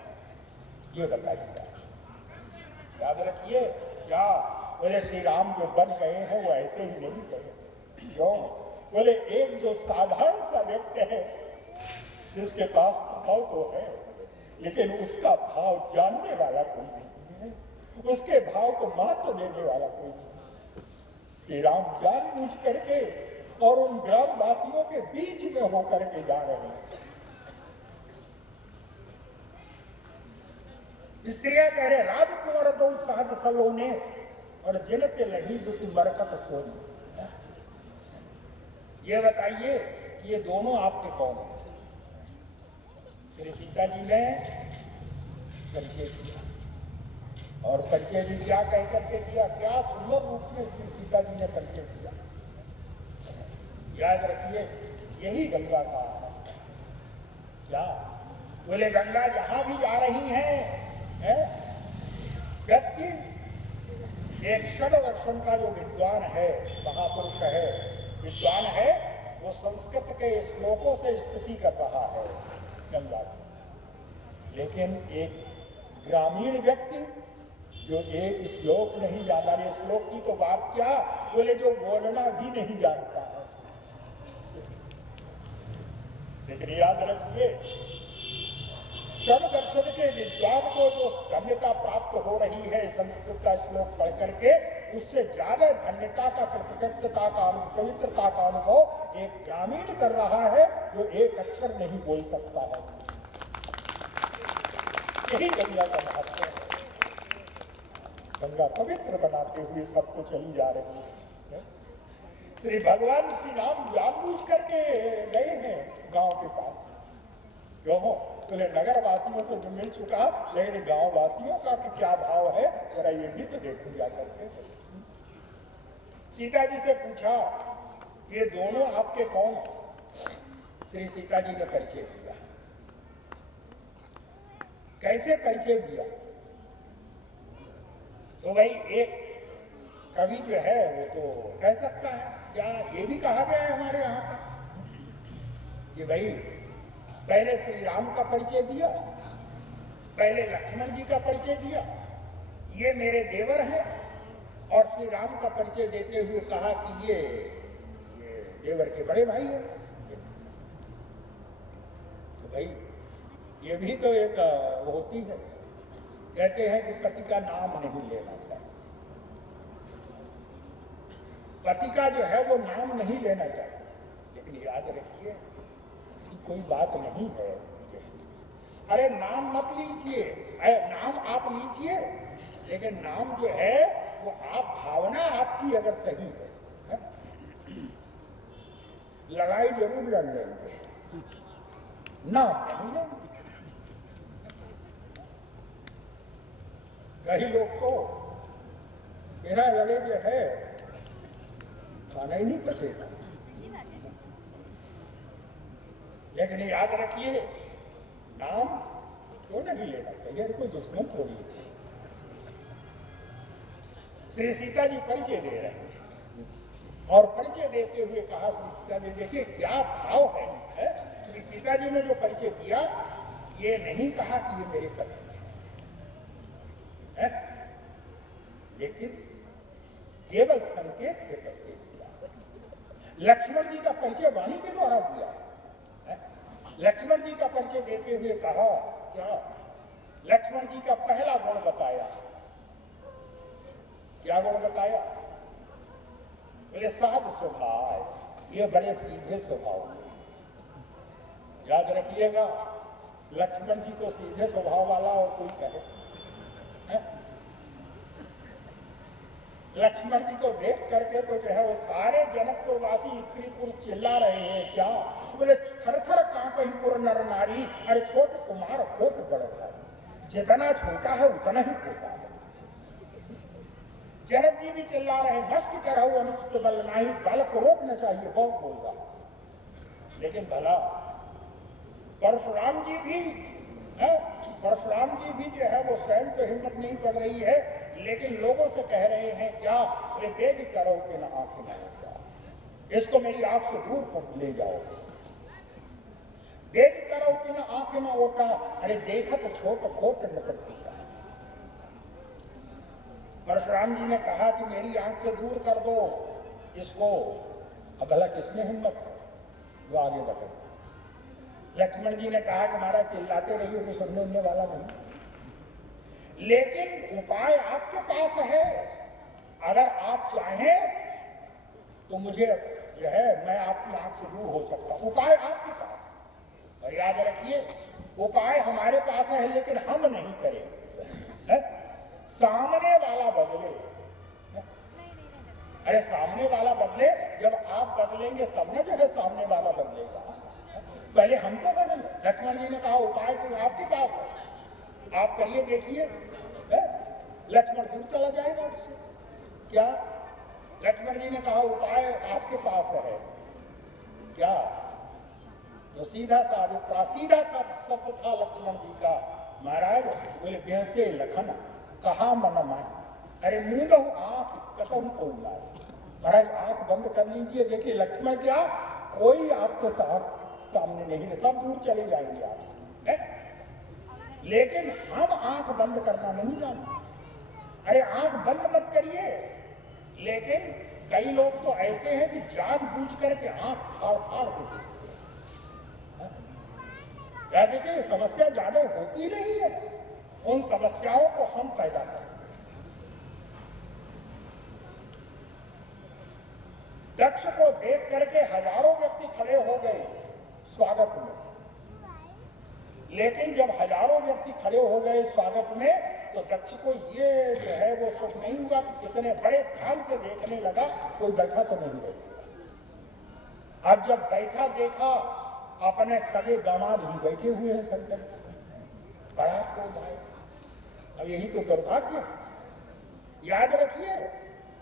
ये बताइए, याद रखिए। क्या? बोले श्री राम जो बन गए हैं वो ऐसे ही नहीं गए। क्यों? बोले एक जो साधारण सा व्यक्ति है जिसके पास भाव तो है लेकिन उसका भाव जानने वाला कोई नहीं है, उसके भाव को महत्व देने वाला कोई नहीं। श्री राम जानबूझ करके और उन ग्रामवासियों के बीच में होकर के जा रहे हैं। स्त्रियां कह रहे राजकुमार दो सहज सलोने और जिनते लही दुखी बरकत सोनी। ये बताइए कि ये दोनों आपके कौन हैं। श्री सीता जी ने परिचय किया, और परिचय भी क्या कह करके किया, क्या सुंदर रूप में श्री सीता जी ने परिचय किया। याद रखिए, यही गंगा का आनंद है। क्या बोले, गंगा जहां भी जा रही है, व्यक्ति एक षड दर्शन का जो विद्वान है, महापुरुष है, विद्वान है, वो संस्कृत के श्लोकों से स्तुति कर रहा है गंगा की। लेकिन एक ग्रामीण व्यक्ति जो एक श्लोक नहीं जानता, ये श्लोक की तो बात क्या, बोले जो बोलना भी नहीं जानता है। लेकिन याद रखिए, षड दर्शन के विद्वान को जो धन्यता प्राप्त हो रही है संस्कृत का श्लोक पढ़ करके, उससे ज्यादा धन्यता का, कृतज्ञता का, पवित्रता का अनुभव एक ग्रामीण कर रहा है जो एक अक्षर नहीं बोल सकता है। यही गंगा का महत्व है। गंगा पवित्र बनाते हुए सबको चली जा रही है। श्री भगवान श्री राम जानबूझ करके गए हैं गांव के पास। क्यों हो? बोले नगर वासियों से जो मिल चुका, लेकिन गांव वासियों का क्या भाव है, जरा ये भी तो देखो जा करके। सीता जी से पूछा, ये दोनों आपके कौन? श्री सीता जी ने परिचय दिया। कैसे परिचय दिया? तो भाई एक कवि जो है वो तो कह सकता है, क्या ये भी कहा गया है हमारे यहाँ पर कि भाई पहले श्री राम का परिचय दिया, पहले लक्ष्मण जी का परिचय दिया, ये मेरे देवर हैं, और श्री राम का परिचय देते हुए कहा कि ये देवर के बड़े भाई हैं। तो भाई ये भी तो एक वो होती है, कहते हैं कि पति का नाम नहीं लेना चाहिए। पति का जो है वो नाम नहीं लेना चाहिए। लेकिन याद रखिए, कोई बात नहीं है। अरे नाम मत लीजिए, नाम आप लीजिए, लेकिन नाम जो है वो आप, भावना आपकी अगर सही है, लड़ाई जरूर लड़ लेंगे, नाम नहीं लेंगे। कई लोग तो बिना लड़े जो है खाना ही नहीं पचेगा। लेकिन याद रखिए, नाम क्यों नहीं लेना चाहिए, कोई दुश्मन थोड़ी है। श्री सीता जी परिचय दे रहे हैं, और परिचय देते हुए कहा श्री सीता जी, देखिए क्या भाव है। श्री सीता जी ने जो परिचय दिया, ये नहीं कहा कि ये मेरे पति है, लेकिन केवल संकेत से परिचय दिया। लक्ष्मण जी का परिचय वाणी के द्वारा दिया। लक्ष्मण जी का परिचय देते हुए कहा, क्या लक्ष्मण जी का पहला गुण बताया। क्या गुण बताया? बोले सहज स्वभाव, ये बड़े सीधे स्वभाव हैं। याद रखिएगा, लक्ष्मण जी को सीधे स्वभाव वाला और कोई कहे, लक्ष्मण जी को देख करके तो जो है वो सारे जनकपुरवासी स्त्री पुरुष चिल्ला रहे हैं। क्या बोले? थर थर कांपहि पुर नर नारी, अरे छोट कुमार खोट बड़ भारी, जितना छोटा है उतना ही खोटा है। जनक जी भी चिल्ला रहे, नष्ट कराओ अनुचित बल नाही, बालक रोकना चाहिए, बहुत बोल रहा। लेकिन भला परशुराम जी भी जो है वो स्वयं तो हिम्मत नहीं कर रही है, लेकिन लोगों से कह रहे हैं क्या, ये बेग करो कि ना आंखें ना ओटा, इसको मेरी आंख से दूर पर ले जाओ। बेग करो कि ना आंखें ना ओटा, अरे देखा तो छोट खोट निकट दिया। परशुराम जी ने कहा कि मेरी आंख से दूर कर दो इसको। अब भला किसमें हिम्मत है वो आगे बढ़े? लक्ष्मण जी ने कहा कि महाराज चिल्लाते रहिए, कोई सुनने वाला नहीं, लेकिन उपाय आपके पास है। अगर आप चाहें तो मुझे जो है मैं आपकी आंख से दूर हो सकता हूं। उपाय आपके पास। और याद रखिए, उपाय हमारे पास है, लेकिन हम नहीं करेंगे, सामने वाला बदले। अरे सामने वाला बदले, जब आप बदलेंगे तब ना जो है सामने वाला बदलेगा। पहले हम तो बदले। लक्ष्मण जी ने कहा उपाय कि आपके पास है, आप करिए देखिए। लक्ष्मण दूर चला जाएगा उससे क्या? लक्ष्मण जी ने कहा उपाय आपके पास है क्या? तो सीधा सा सीधा था शब्द था लक्ष्मण जी का। महाराज बोले बेहसे लखन कहा मन माए, अरे मुंह आंख कतम को महाराज आंख बंद कर लीजिए, देखिए लक्ष्मण क्या कोई आपके साथ सामने नहीं है, सब दूर चले जाएंगे आपसे, लेकिन हम आंख बंद करना नहीं जानते। अरे आंख बंद मत करिए, लेकिन कई लोग तो ऐसे हैं कि जानबूझ करके आंख फाड़ फाड़ के क्या देखिए समस्या ज्यादा होती नहीं है, उन समस्याओं को हम पैदा करें। दक्ष को देख करके हजारों व्यक्ति खड़े हो गए स्वागत में, लेकिन जब हजारों व्यक्ति खड़े हो गए स्वागत में तो दक्ष को ये जो है वो सुख नहीं हुआ कि कितने बड़े ध्यान से देखने लगा, कोई बैठा तो नहीं बैठा। अब जब बैठा देखा अपने सगे दामाद ही बैठे हुए हैं शंकर, बड़ा क्रोध आया। अब यही तो दुर्भाग्य। याद रखिए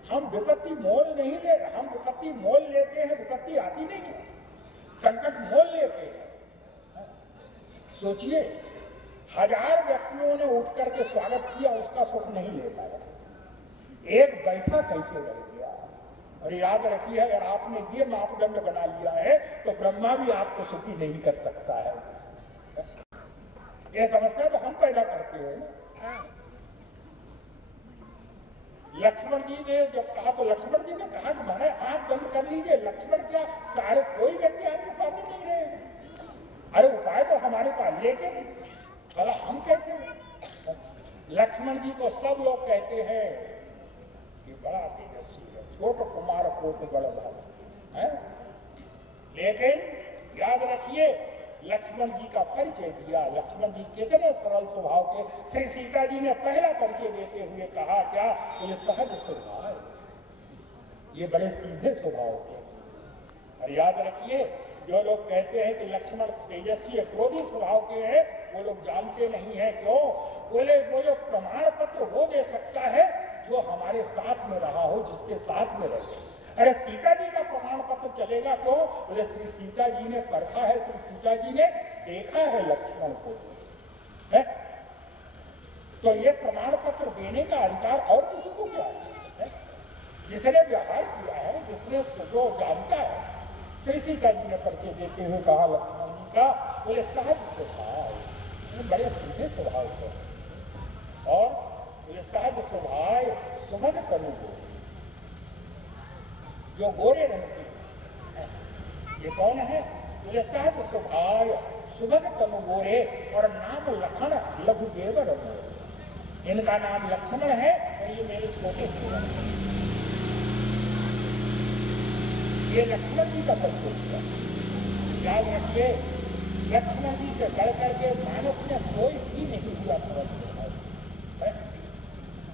हम विपत्ति मोल नहीं ले, हम विपत्ति मोल लेते हैं, विपत्ति आती नहीं है, संकट मोल लेते हैं। सोचिए हजार व्यक्तियों ने उठ करके स्वागत किया, उसका सुख नहीं ले पाया, एक बैठा कैसे रह गया। और याद रखिए अगर आपने ये मापदंड बना लिया है तो ब्रह्मा भी आपको सुखी नहीं कर सकता है। ये समस्या तो हम पैदा करते हैं। लक्ष्मण जी ने जब कहा तो लक्ष्मण जी ने कहा कि मैंने आंख बंद कर लीजिए। लक्ष्मण क्या सारे कोई व्यक्ति आपके सामने नहीं रहे, अरे उपाय तो हमारे पास, लेकिन भला हम कैसे? लक्ष्मण जी को सब लोग कहते हैं कि बड़ा तेजस्वी है, छोट कुमार कोट बड़ भाव है, लेकिन याद रखिए लक्ष्मण जी का परिचय दिया। लक्ष्मण जी कितने सरल स्वभाव के। श्री सीता जी ने पहला परिचय देते हुए कहा क्या, ये सहज स्वभाव है, ये बड़े सीधे स्वभाव के। और याद रखिए जो लोग कहते हैं कि लक्ष्मण तेजस्वी क्रोधी स्वभाव के हैं, वो लोग जानते नहीं है क्यों। बोले वो जो प्रमाण पत्र वो दे सकता है जो हमारे साथ में रहा हो, जिसके साथ में रहे। अरे सीता जी का प्रमाण पत्र चलेगा क्यों? बोले श्री सीता जी ने परखा है, श्री सीता जी ने देखा है लक्ष्मण को है? तो ये प्रमाण पत्र देने का अधिकार और किसी को क्या है? जिसने व्यवहार किया है, जिसने जो जानता है। श्री सीता जी ने परिचय देते हुए कहा लक्ष्मण जी का, बोले सहज स्वभाव, बड़े सीधे स्वभाव के, और बोले सहज स्वभाव सुमन तनु जो गोरे रंग के, ये कौन है? बोले सहज स्वभाव सुमन तनु गोरे, और नाम लखन लघु देवर रंग। इनका नाम लक्ष्मण है और ये मेरे छोटे देवर। ये लक्ष्मण जी का परिचय दिया। याद रखिए लक्ष्मण जी से बढ़ करके मानस में कोई भी नहीं हुआ समझ है।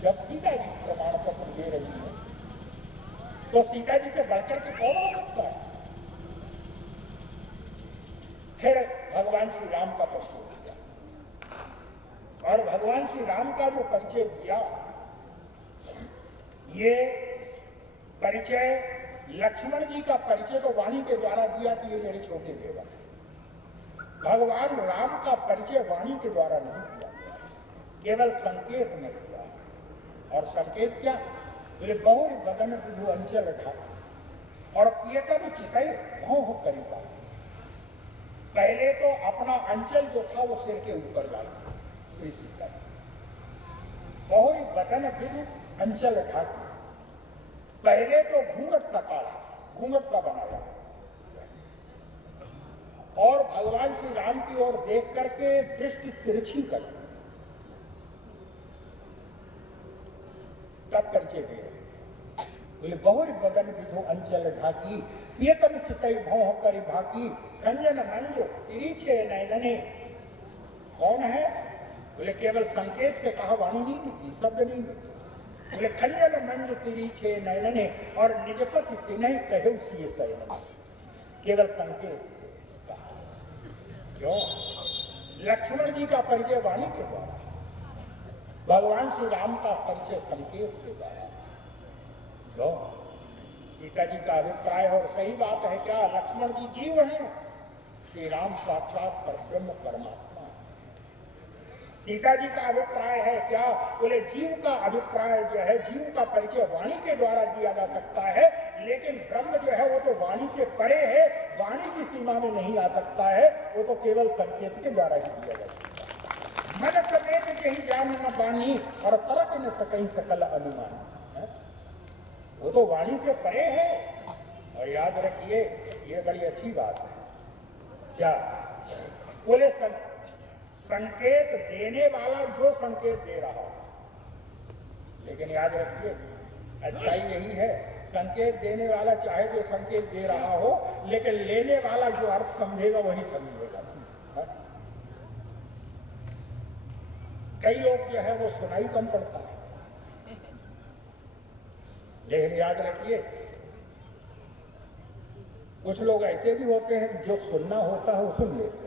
जब सीता जी प्रमाण पत्र दे रही है तो सीता जी से बढ़कर के कौन हो सकता है? फिर भगवान श्री राम का परिचय दिया, और भगवान श्री राम का जो परिचय दिया, ये परिचय लक्ष्मण जी का परिचय तो वाणी के द्वारा दिया कि ये मेरे छोटे देवर। भगवान राम का परिचय वाणी के द्वारा नहीं दिया, केवल संकेत में दिया। और संकेत क्या? बोले बहुर बदन विधु अंचल ढाक और पियतन चितई भौं करीबा। पहले तो अपना अंचल जो था वो सिर के ऊपर लाई श्री सीता। बहुर बदन विधु अंचल ढाक, पहले तो घूंघट सा काढ़ा, घूंघट सा बनाया, और भगवान श्री राम की ओर देख करके दृष्टि तिरछी कर तब परिचय दे रहे। बोले बहुर बदन विधु अंचल ढाकी, ये तब चितई भौं करी भाकी, खंजन मंज तिरीछे नयनने। कौन है? बोले केवल संकेत से कहा, वाणी नहीं निकली, शब्द नहीं निकली। बोले खंजन मंज तिरीछे नयने और निजपति तिन्ह कहे सिय सयन, केवल संकेत से कहा। क्यों? लक्ष्मण जी का परिचय वाणी के द्वारा, भगवान श्री राम का परिचय संकेत के द्वारा। क्यों? सीता जी का अभिप्राय और सही बात है क्या? लक्ष्मण जी जीव हैं, श्री राम साक्षात परब्रह्म परमात्मा। सीता जी का अभिप्राय है क्या? बोले जीव का अभिप्राय जो है, जीव का परिचय वाणी के द्वारा दिया जा सकता है, लेकिन ब्रह्म जो है वो तो वाणी से परे है, वाणी की सीमा में नहीं आ सकता है, वो तो केवल संकेत के द्वारा ही दिया जा सकता है। मन समेत यही ज्ञान न बानी और परख न सकई सकल अनुमान, वो तो वाणी से परे है। और याद रखिए, ये बड़ी अच्छी बात है क्या? बोले संकेत देने वाला जो संकेत दे रहा हो, लेकिन याद रखिए अच्छाई यही है, संकेत देने वाला चाहे जो संकेत दे रहा हो, लेकिन लेने वाला जो अर्थ समझेगा वही समझेगा। कई लोग जो है वो सुनाई कम पड़ता है, लेकिन याद रखिए कुछ लोग ऐसे भी होते हैं जो सुनना होता है वो सुन लेते हैं।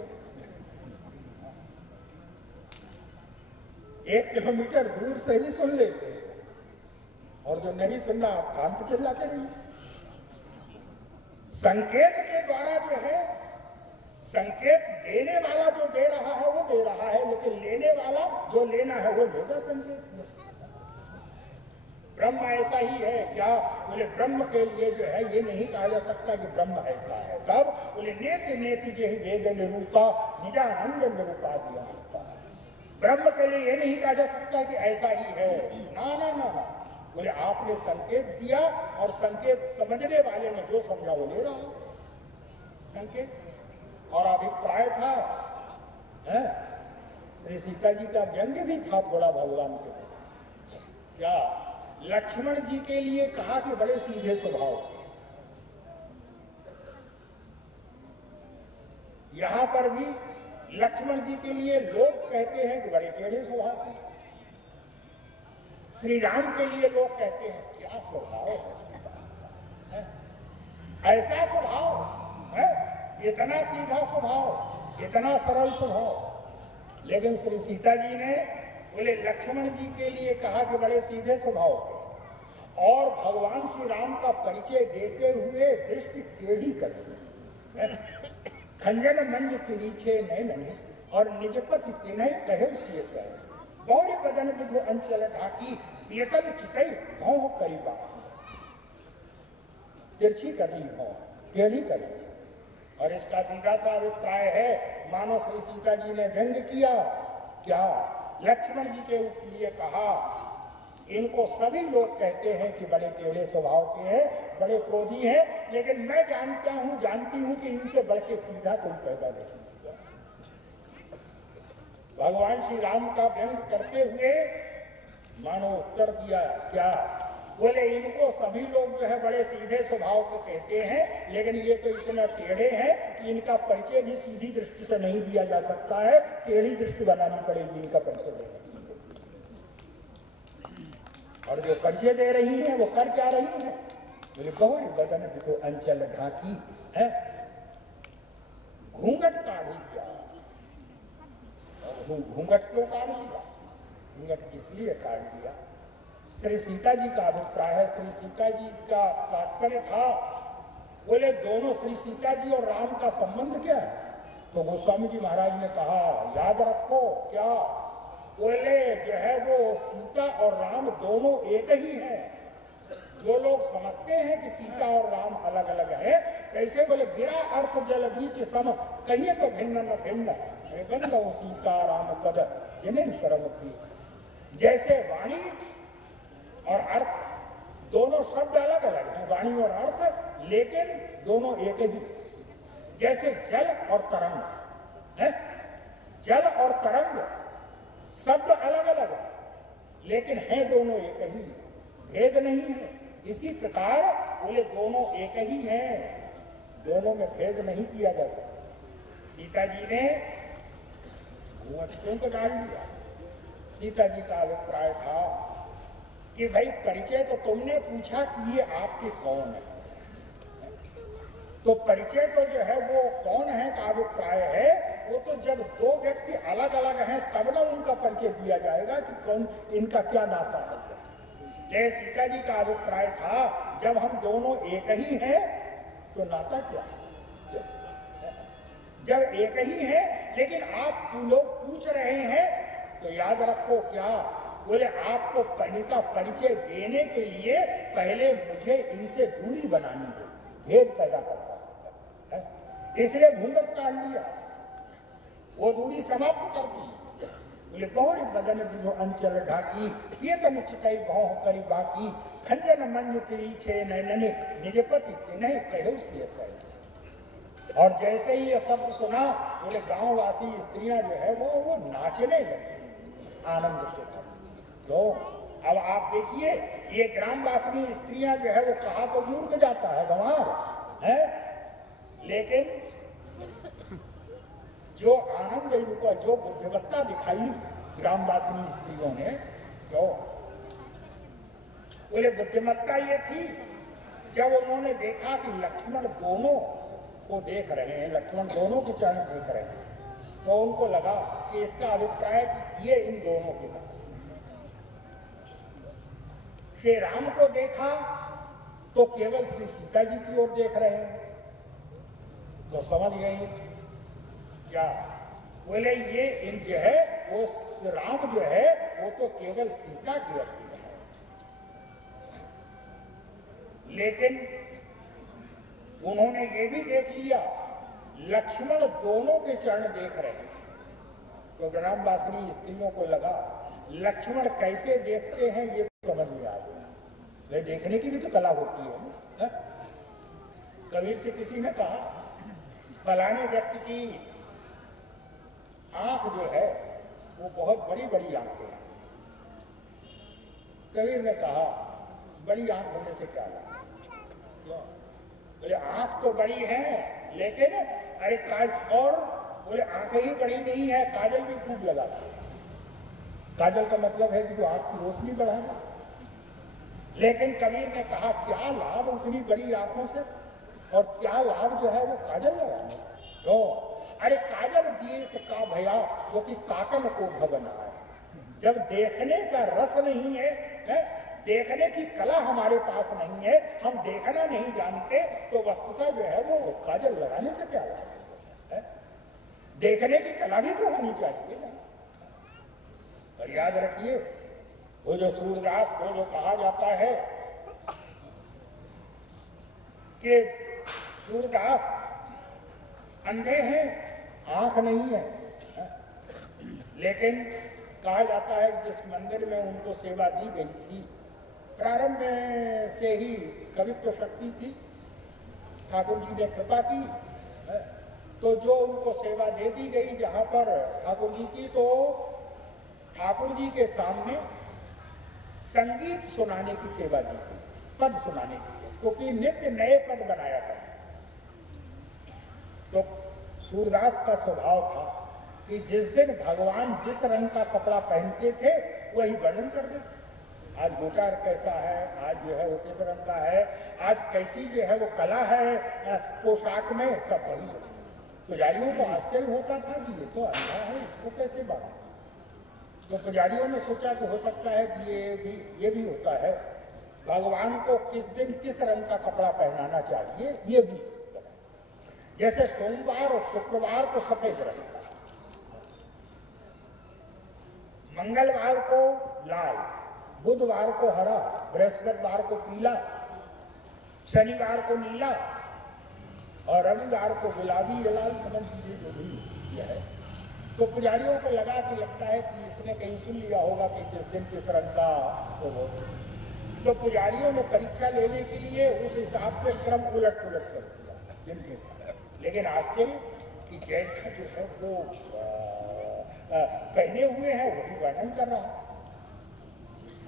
1 किलोमीटर दूर से भी सुन लेते हैं, और जो नहीं सुनना आप कान पे चिल्लाते रहिए। संकेत के द्वारा जो है, संकेत देने वाला जो दे रहा है वो दे रहा है, लेकिन लेने वाला जो लेना है वो लेगा संकेत। ब्रह्म ऐसा ही है क्या? बोले ब्रह्म के लिए जो है ये नहीं कहा जा सकता कि ब्रह्म ऐसा है। तब बोले नेति नेति जे वेद निरूपा निजानंद निरूपा दिया। ब्रह्म के लिए ये नहीं कहा जा सकता कि ऐसा ही है, ना ना ना ना। बोले आपने संकेत दिया और संकेत समझने वाले ने जो समझा वो ले रहा संकेत। और अभिप्राय था है? श्री सीता जी का व्यंग्य भी था थोड़ा भगवान के क्या? लक्ष्मण जी के लिए कहा कि बड़े सीधे स्वभाव। यहां पर भी लक्ष्मण जी के लिए लोग कहते हैं कि बड़े टेढ़े स्वभाव हैं। श्री राम के लिए लोग कहते हैं क्या स्वभाव है, ऐसा स्वभाव है, इतना सीधा स्वभाव, इतना सरल स्वभाव। लेकिन श्री सीता जी ने बोले लक्ष्मण जी के लिए कहा कि बड़े सीधे स्वभाव के, और भगवान श्री राम का परिचय देते हुए दृष्टि टेढ़ी कर दी। खंजन मंज तिरीछे नयने और निजपति तिन्ह कहे सिय सयन, गौरी बदन विधु अंचल ढाकी पीतल चितई भौं करीबा। तिरछी कर ली भौं, टेढ़ी कर ली। और इसका सीधा सा अभिप्राय है, मानो श्री सीता जी ने व्यंग किया क्या? लक्ष्मण जी के लिए कहा इनको सभी लोग कहते हैं कि बड़े टेढ़े स्वभाव के हैं, बड़े क्रोधी हैं, लेकिन मैं जानती हूं कि इनसे बढ़ के सीधा कोई पैदा नहीं। भगवान श्री राम का व्यंग करते हुए मानो उत्तर दिया क्या? बोले इनको सभी लोग जो है बड़े सीधे स्वभाव के कहते हैं, लेकिन ये तो इतना टेढ़े हैं कि इनका परिचय भी सीधी दृष्टि से नहीं दिया जा सकता है, टेढ़ी दृष्टि बनानी पड़ेगी इनका परिचय देने। और जो परिचय दे रही हैं वो कर क्या रही हैं? बोले गौरी बदन विधु अंचल ढाकी है, घूंघट काढ़ लिया। घूंघट क्यों काढ़ लिया? घूंघट इसलिए काढ़ लिया, श्री सीता जी का अभिप्राय है, श्री सीता जी का तात्पर्य था। बोले दोनों श्री सीता जी और राम का संबंध क्या है? तो गोस्वामी जी महाराज ने कहा याद रखो क्या? बोले जो है वो सीता और राम दोनों एक ही हैं। जो लोग समझते हैं कि सीता और राम अलग अलग है, कैसे? बोले गिरा अर्थ जल बीच सम कहिए तो भिन्न न भिन्न सीता राम पद जिन्हें परम की। जैसे वाणी और अर्थ दोनों शब्द अलग अलग हैं, वाणी और अर्थ, लेकिन दोनों एक ही। जैसे जल और तरंग है, जल और तरंग शब्द अलग अलग है, लेकिन है दोनों एक ही, भेद नहीं है। इसी प्रकार बोले दोनों एक ही हैं, दोनों में भेद नहीं किया जा सकता। सीता जी ने घूंघट क्यों को डाल दिया? सीता जी का अभिप्राय था कि भाई परिचय तो तुमने पूछा कि ये आपके कौन है, तो परिचय तो जो है वो कौन है का अभिप्राय है, वो तो जब दो व्यक्ति अलग अलग हैं तब ना उनका परिचय दिया जाएगा कि कौन इनका क्या नाता है। जय सीता जी का अभिप्राय था जब हम दोनों एक ही हैं तो नाता क्या है, जब एक ही है। लेकिन आप लोग पूछ रहे हैं तो याद रखो क्या बोले, आपको इनका परिचय देने के लिए पहले मुझे इनसे दूरी बनानी है, भेद पैदा करता है, इसलिए घूंघट काट लिया, वो दूरी समाप्त कर दी। बोले बहुरी बदन बिधो अंचल ढाकी, ये तो मुझे भाव करी बाकी, खंजन मन तेरी छे नैनने निज पति नहीं कहे उसकी ऐसा। और जैसे ही ये शब्द सुना बोले गांववासी स्त्रियां जो है वो नाचने लगी आनंद से। तो अब आप देखिए ये ग्रामवासी स्त्रियां जो है वो कहा तो मूर्ख जाता है गंवार है, लेकिन जो आनंद इनको जो बुद्धिमत्ता दिखाई ग्रामवासिनी स्त्रियों ने, क्यों बोले बुद्धिमत्ता ये थी जब उन्होंने देखा कि लक्ष्मण दोनों को देख रहे हैं, लक्ष्मण दोनों के चरण देख रहे हैं, तो उनको लगा कि इसका अभिप्राय कि ये इन दोनों के पास। श्री राम को देखा तो केवल श्री सीता जी की ओर देख रहे हैं, तो समझ गई क्या बोले ये इन जो है वो राम जो है वो तो केवल सीता की ओर देख रहे हैं। लेकिन उन्होंने ये भी देख लिया लक्ष्मण दोनों के चरण देख रहे हैं, तो ग्रामवासिनी स्त्रियों को लगा लक्ष्मण कैसे देखते हैं ये समझ में आ गया। देखने की भी तो कला होती है ना। कबीर से किसी ने कहा फलाने व्यक्ति की आंख जो है वो बहुत बड़ी बड़ी आंखें हैं। कबीर ने कहा बड़ी आंख होने से क्या लाभ, बोले आंख तो बड़ी है लेकिन अरे और बोले आंखें ही बड़ी नहीं है, काजल भी खूब लगाती है। काजल का मतलब है कि जो आंख की रोशनी बढ़ाना। लेकिन कबीर ने कहा क्या लाभ उतनी बड़ी आंखों से और क्या लाभ जो है वो काजल लगाने। तो अरे काजल दीर्घ का भया जो कि काकन को भवना है। जब देखने का रस नहीं है, देखने की कला हमारे पास नहीं है, हम देखना नहीं जानते, तो वस्तुतः जो है वो काजल लगाने से क्या लाभ है। देखने की कला भी तो होनी चाहिए ना। और याद रखिए वो जो सूरदास को जो कहा जाता है कि सूरदास अंधे हैं, आंख नहीं है, लेकिन कहा जाता है कि जिस मंदिर में उनको सेवा दी गई थी प्रारंभ में से ही कवित्व शक्ति थी, ठाकुर जी ने कृपा की, तो जो उनको सेवा दे दी गई जहाँ पर ठाकुर जी की, तो ठाकुर जी के सामने संगीत सुनाने की सेवा दी थी, पद सुनाने की सेवा, क्योंकि नित्य नए पद बनाया था। तो सूरदास का स्वभाव था कि जिस दिन भगवान जिस रंग का कपड़ा पहनते थे वही वर्णन कर देते। आज गोटा कैसा है, आज जो है वो किस रंग का है, आज कैसी जो है वो कला है पोशाक में, सब वही। पुजारियों को आश्चर्य होता था कि ये तो अंधा है, इसको कैसे बांधा। तो पुजारियों ने सोचा कि हो सकता है कि ये भी होता है, भगवान को किस दिन किस रंग का कपड़ा पहनाना चाहिए ये भी। जैसे सोमवार और शुक्रवार को सफेद रंग का, मंगलवार को लाल, बुधवार को हरा, बृहस्पतिवार को पीला, शनिवार को नीला और रविवार को गुलाबी या लाल, समझ लीजिए जो भी यह है। तो पुजारियों को लगा कि लगता है कि इसने कहीं सुन लिया होगा कि किस दिन किस रंग का हो। तो पुजारियों ने परीक्षा लेने के लिए उस हिसाब से क्रम उलट पुलट कर दिया दिन के साथ। लेकिन आश्चर्य कि जैसा जो है वो पहने हुए हैं वही वर्णन कर रहा है।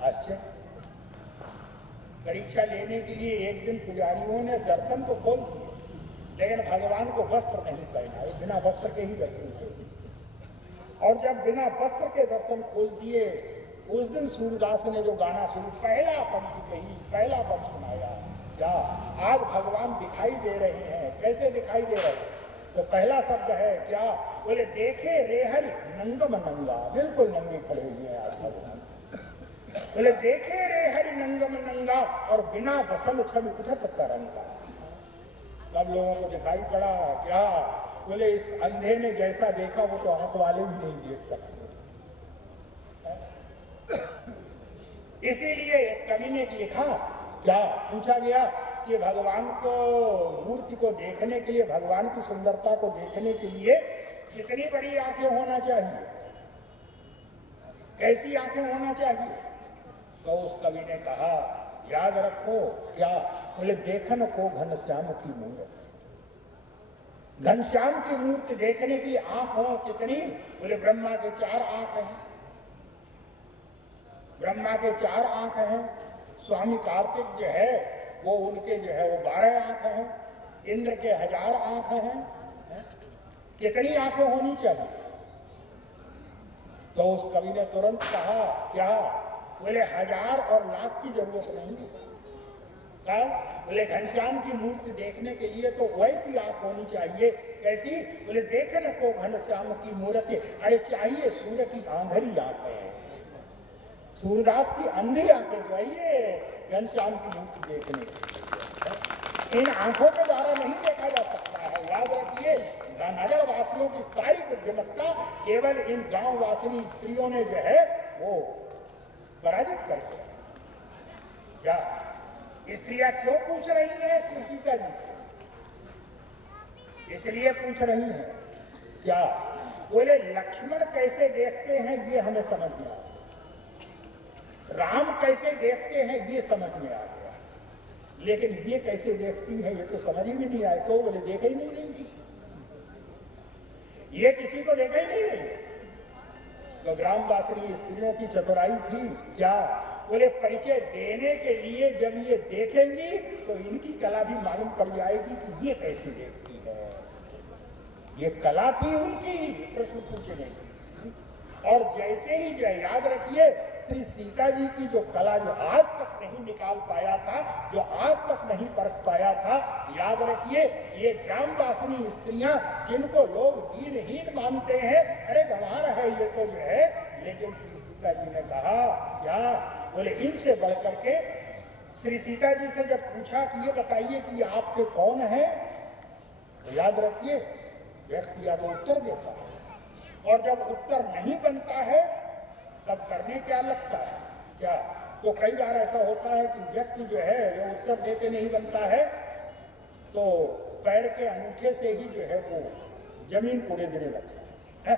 आश्चर्य। परीक्षा लेने के लिए एक दिन पुजारियों ने दर्शन तो खोल दिए, लेकिन भगवान को वस्त्र नहीं पहना, बिना वस्त्र के ही दर्शन खोल दिए। और जब बिना वस्त्र के दर्शन खोल दिए उस दिन सूरदास ने जो गाना शुरू पहला पंक्ति कही, पहला पद सुनाया, क्या आज भगवान दिखाई दे रहे हैं। कैसे दिखाई दे रहे हैं? तो पहला शब्द है क्या? बोले देखे रेहरी नंगम नंगा, बिल्कुल नंगे खड़े हुए हैं आज भगवान। बोले देखे रेहरी नंगम नंगा और बिना बसल छवि उठत तरंगा। सब लोगों को दिखाई पड़ा क्या? बोले इस अंधे ने जैसा देखा वो तो आंख वाले भी नहीं देख सकते। इसीलिए एक कवि ने लिखा, क्या पूछा गया कि भगवान को मूर्ति को देखने के लिए, भगवान की सुंदरता को देखने के लिए कितनी बड़ी आंखें होना चाहिए, कैसी आंखें होना चाहिए? तो उस कवि ने कहा, याद रखो क्या? बोले देखन को घनश्याम की मूर्ति, घनश्याम की मूर्ति देखने की आंख हो कितनी? बोले ब्रह्मा के 4 आंख हैं, ब्रह्मा के 4 आंख हैं। स्वामी कार्तिक जो है वो उनके जो है वो 12 आंख हैं, इंद्र के 1000 आंख हैं। कितनी आंखें होनी चाहिए? तो उस कवि ने तुरंत कहा क्या? बोले 1000 और लाख की जरूरत नहीं। क्या? बोले घनश्याम की मूर्ति देखने के लिए तो वैसी आंख होनी चाहिए। कैसी? बोले देखने को घनश्याम की मूर्ति, अरे चाहिए सूर्य की आंधरी आंखें, सूरदास की अंधी आंखें चाहिए घनश्याम की मूर्ति देखने के लिए। इन आंखों के द्वारा नहीं देखा जा सकता है। याद रखिए, नगर वासियों की सारी बुद्धिमत्ता केवल इन गांव वासिनी स्त्रियों ने जो है वो पराजित कर दिया। क्या स्त्रियां क्यों पूछ रही है सीता जी से? इसलिए पूछ रही है क्या? बोले लक्ष्मण कैसे देखते हैं ये हमें समझ में आ गया, राम कैसे देखते हैं ये समझ में आ गया, लेकिन ये कैसे देखती है ये तो समझ ही नहीं आया। क्यों? बोले देखा ही नहीं रही किसी, ये किसी को देखा ही नहीं रही। तो ग्रामवासिनी स्त्रियों की चतुराई थी क्या? बोले परिचय देने के लिए जब ये देखेंगी तो इनकी कला भी मालूम पड़ जाएगी कि ये कैसे देखती है। ये कला थी उनकी प्रश्न पूछने की। और जैसे ही जो याद रखिए, श्री सीता जी की जो कला जो आज तक नहीं निकाल पाया था, जो आज तक नहीं परख पाया था, याद रखिए ये ग्रामवासिनी स्त्रियां जिनको लोग दीनहीन मानते हैं, अरे गंवार है ये तो जो है, लेकिन श्री सीता जी ने कहा क्या? बोले इनसे बढ़कर के श्री सीता जी से जब पूछा कि ये बताइए कि ये आपके कौन है, तो याद रखिए व्यक्ति या तो उत्तर देता है, और जब उत्तर नहीं बनता है तब करने क्या लगता है क्या? तो कई बार ऐसा होता है कि व्यक्ति जो है वो उत्तर देते नहीं बनता है तो पैर के अंगूठे से ही जो है वो जमीन कोड़ने लगता है।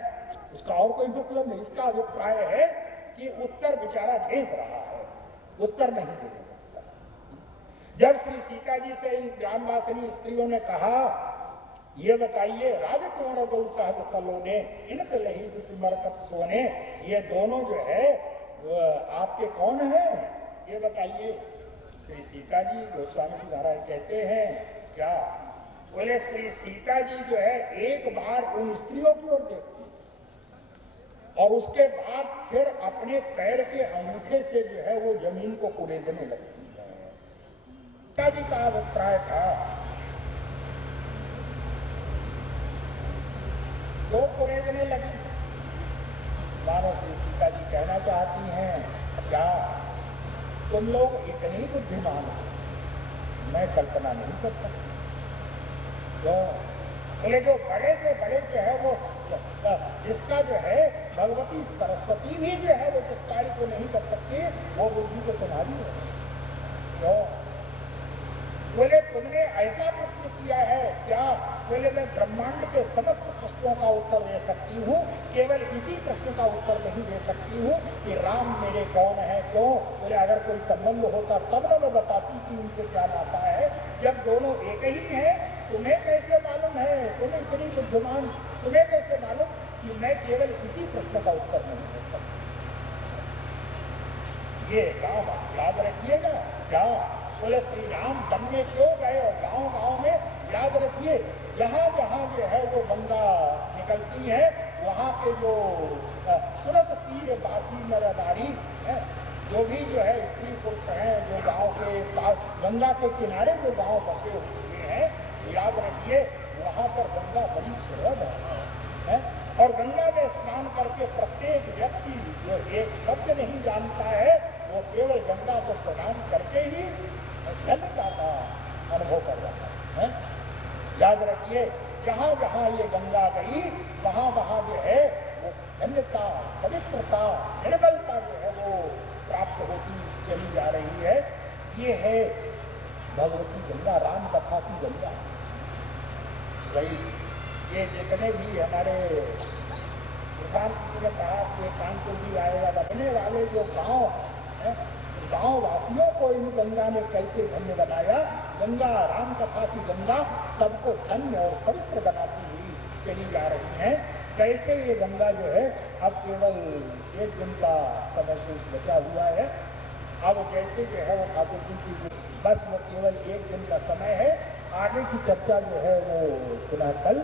उसका और कोई मतलब नहीं। इसका अभिप्राय है कि उत्तर बेचारा झेप रहा है, उत्तर नहीं दे सकता। जब श्री सीता जी से इन ग्रामवासिनी स्त्रियों ने कहा ये बताइए राजकुमार गौ सहज सलोने इनक लही मरकत सोने, ये दोनों जो है आपके कौन हैं ये बताइए। श्री सीता जी गोस्वामी जी महाराज कहते हैं क्या? बोले श्री सीता जी जो है एक बार उन स्त्रियों की ओर देखती और उसके बाद फिर अपने पैर के अंगूठे से जो है वो जमीन को कुरेदने लगती है। सीता जी का अभिप्राय था तो कुरेदने लगी। मानो श्री सीता जी कहना चाहती हैं क्या? तुम लोग इतनी बुद्धिमान हो, मैं कल्पना नहीं कर सकती। तो बोले जो बड़े से बड़े जो है वो जिसका जो है भगवती सरस्वती भी जो है वो जिस कार्य को नहीं कर सकती वो बुद्धि तो तुम्हारी है। तो बोले तुमने ऐसा प्रश्न किया है क्या? बोले मैं ब्रह्मांड के समस्त प्रश्नों का उत्तर दे सकती हूँ, केवल इसी प्रश्न का उत्तर नहीं दे सकती हूँ कि राम मेरे कौन है। क्यों? बोले अगर कोई संबंध होता तब ना मैं बताती कि इनसे क्या नाता है। जब दोनों एक ही हैं तुम्हें कैसे मालूम है? तुम्हें इतनी बुद्धिमान, तुम्हें कैसे मालूम कि मैं केवल इसी प्रश्न का उत्तर नहीं दे सकती। ये गाँव याद रखिएगा क्या? बोले श्री राम वन में क्यों गए और गांव-गांव में याद रखिए जहां-जहां जो है वो गंगा निकलती है वहाँ के जो सुरत तीर बासी नर नारी है, जो भी जो है स्त्री पुरुष हैं, जो गांव के साथ गंगा के किनारे जो गांव बसे हुए हैं, याद रखिए वहाँ पर गंगा बड़ी सुलभ है। और गंगा में स्नान करके प्रत्येक व्यक्ति जो एक शब्द नहीं जानता है, वो केवल गंगा को प्रणाम करके ही धन्यता का अनुभव कर रहा है। याद रखिए जहाँ जहाँ ये गंगा गई वहाँ वहाँ जो है वो धन्यता, पवित्रता, निर्मलता जो है वो प्राप्त होती चली जा रही है। ये है भगवती गंगा, राम कथा की गंगा। भाई ये जितने भी हमारे प्रधानमंत्री ने कहा कि कानपुर भी आएगा, बने वाले जो गांव हैं, गांव वासियों को इन गंगा ने कैसे धन्य बनाया। गंगा, राम कथा की गंगा सबको धन्य और पवित्र बनाती हुई चली जा रही है। कैसे ये गंगा जो है अब केवल एक दिन का समय शेष बचा हुआ है। अब जैसे जो है वो ठाकुर जी की बस वो केवल एक दिन का समय है, आगे की चर्चा जो है वो पुनः कल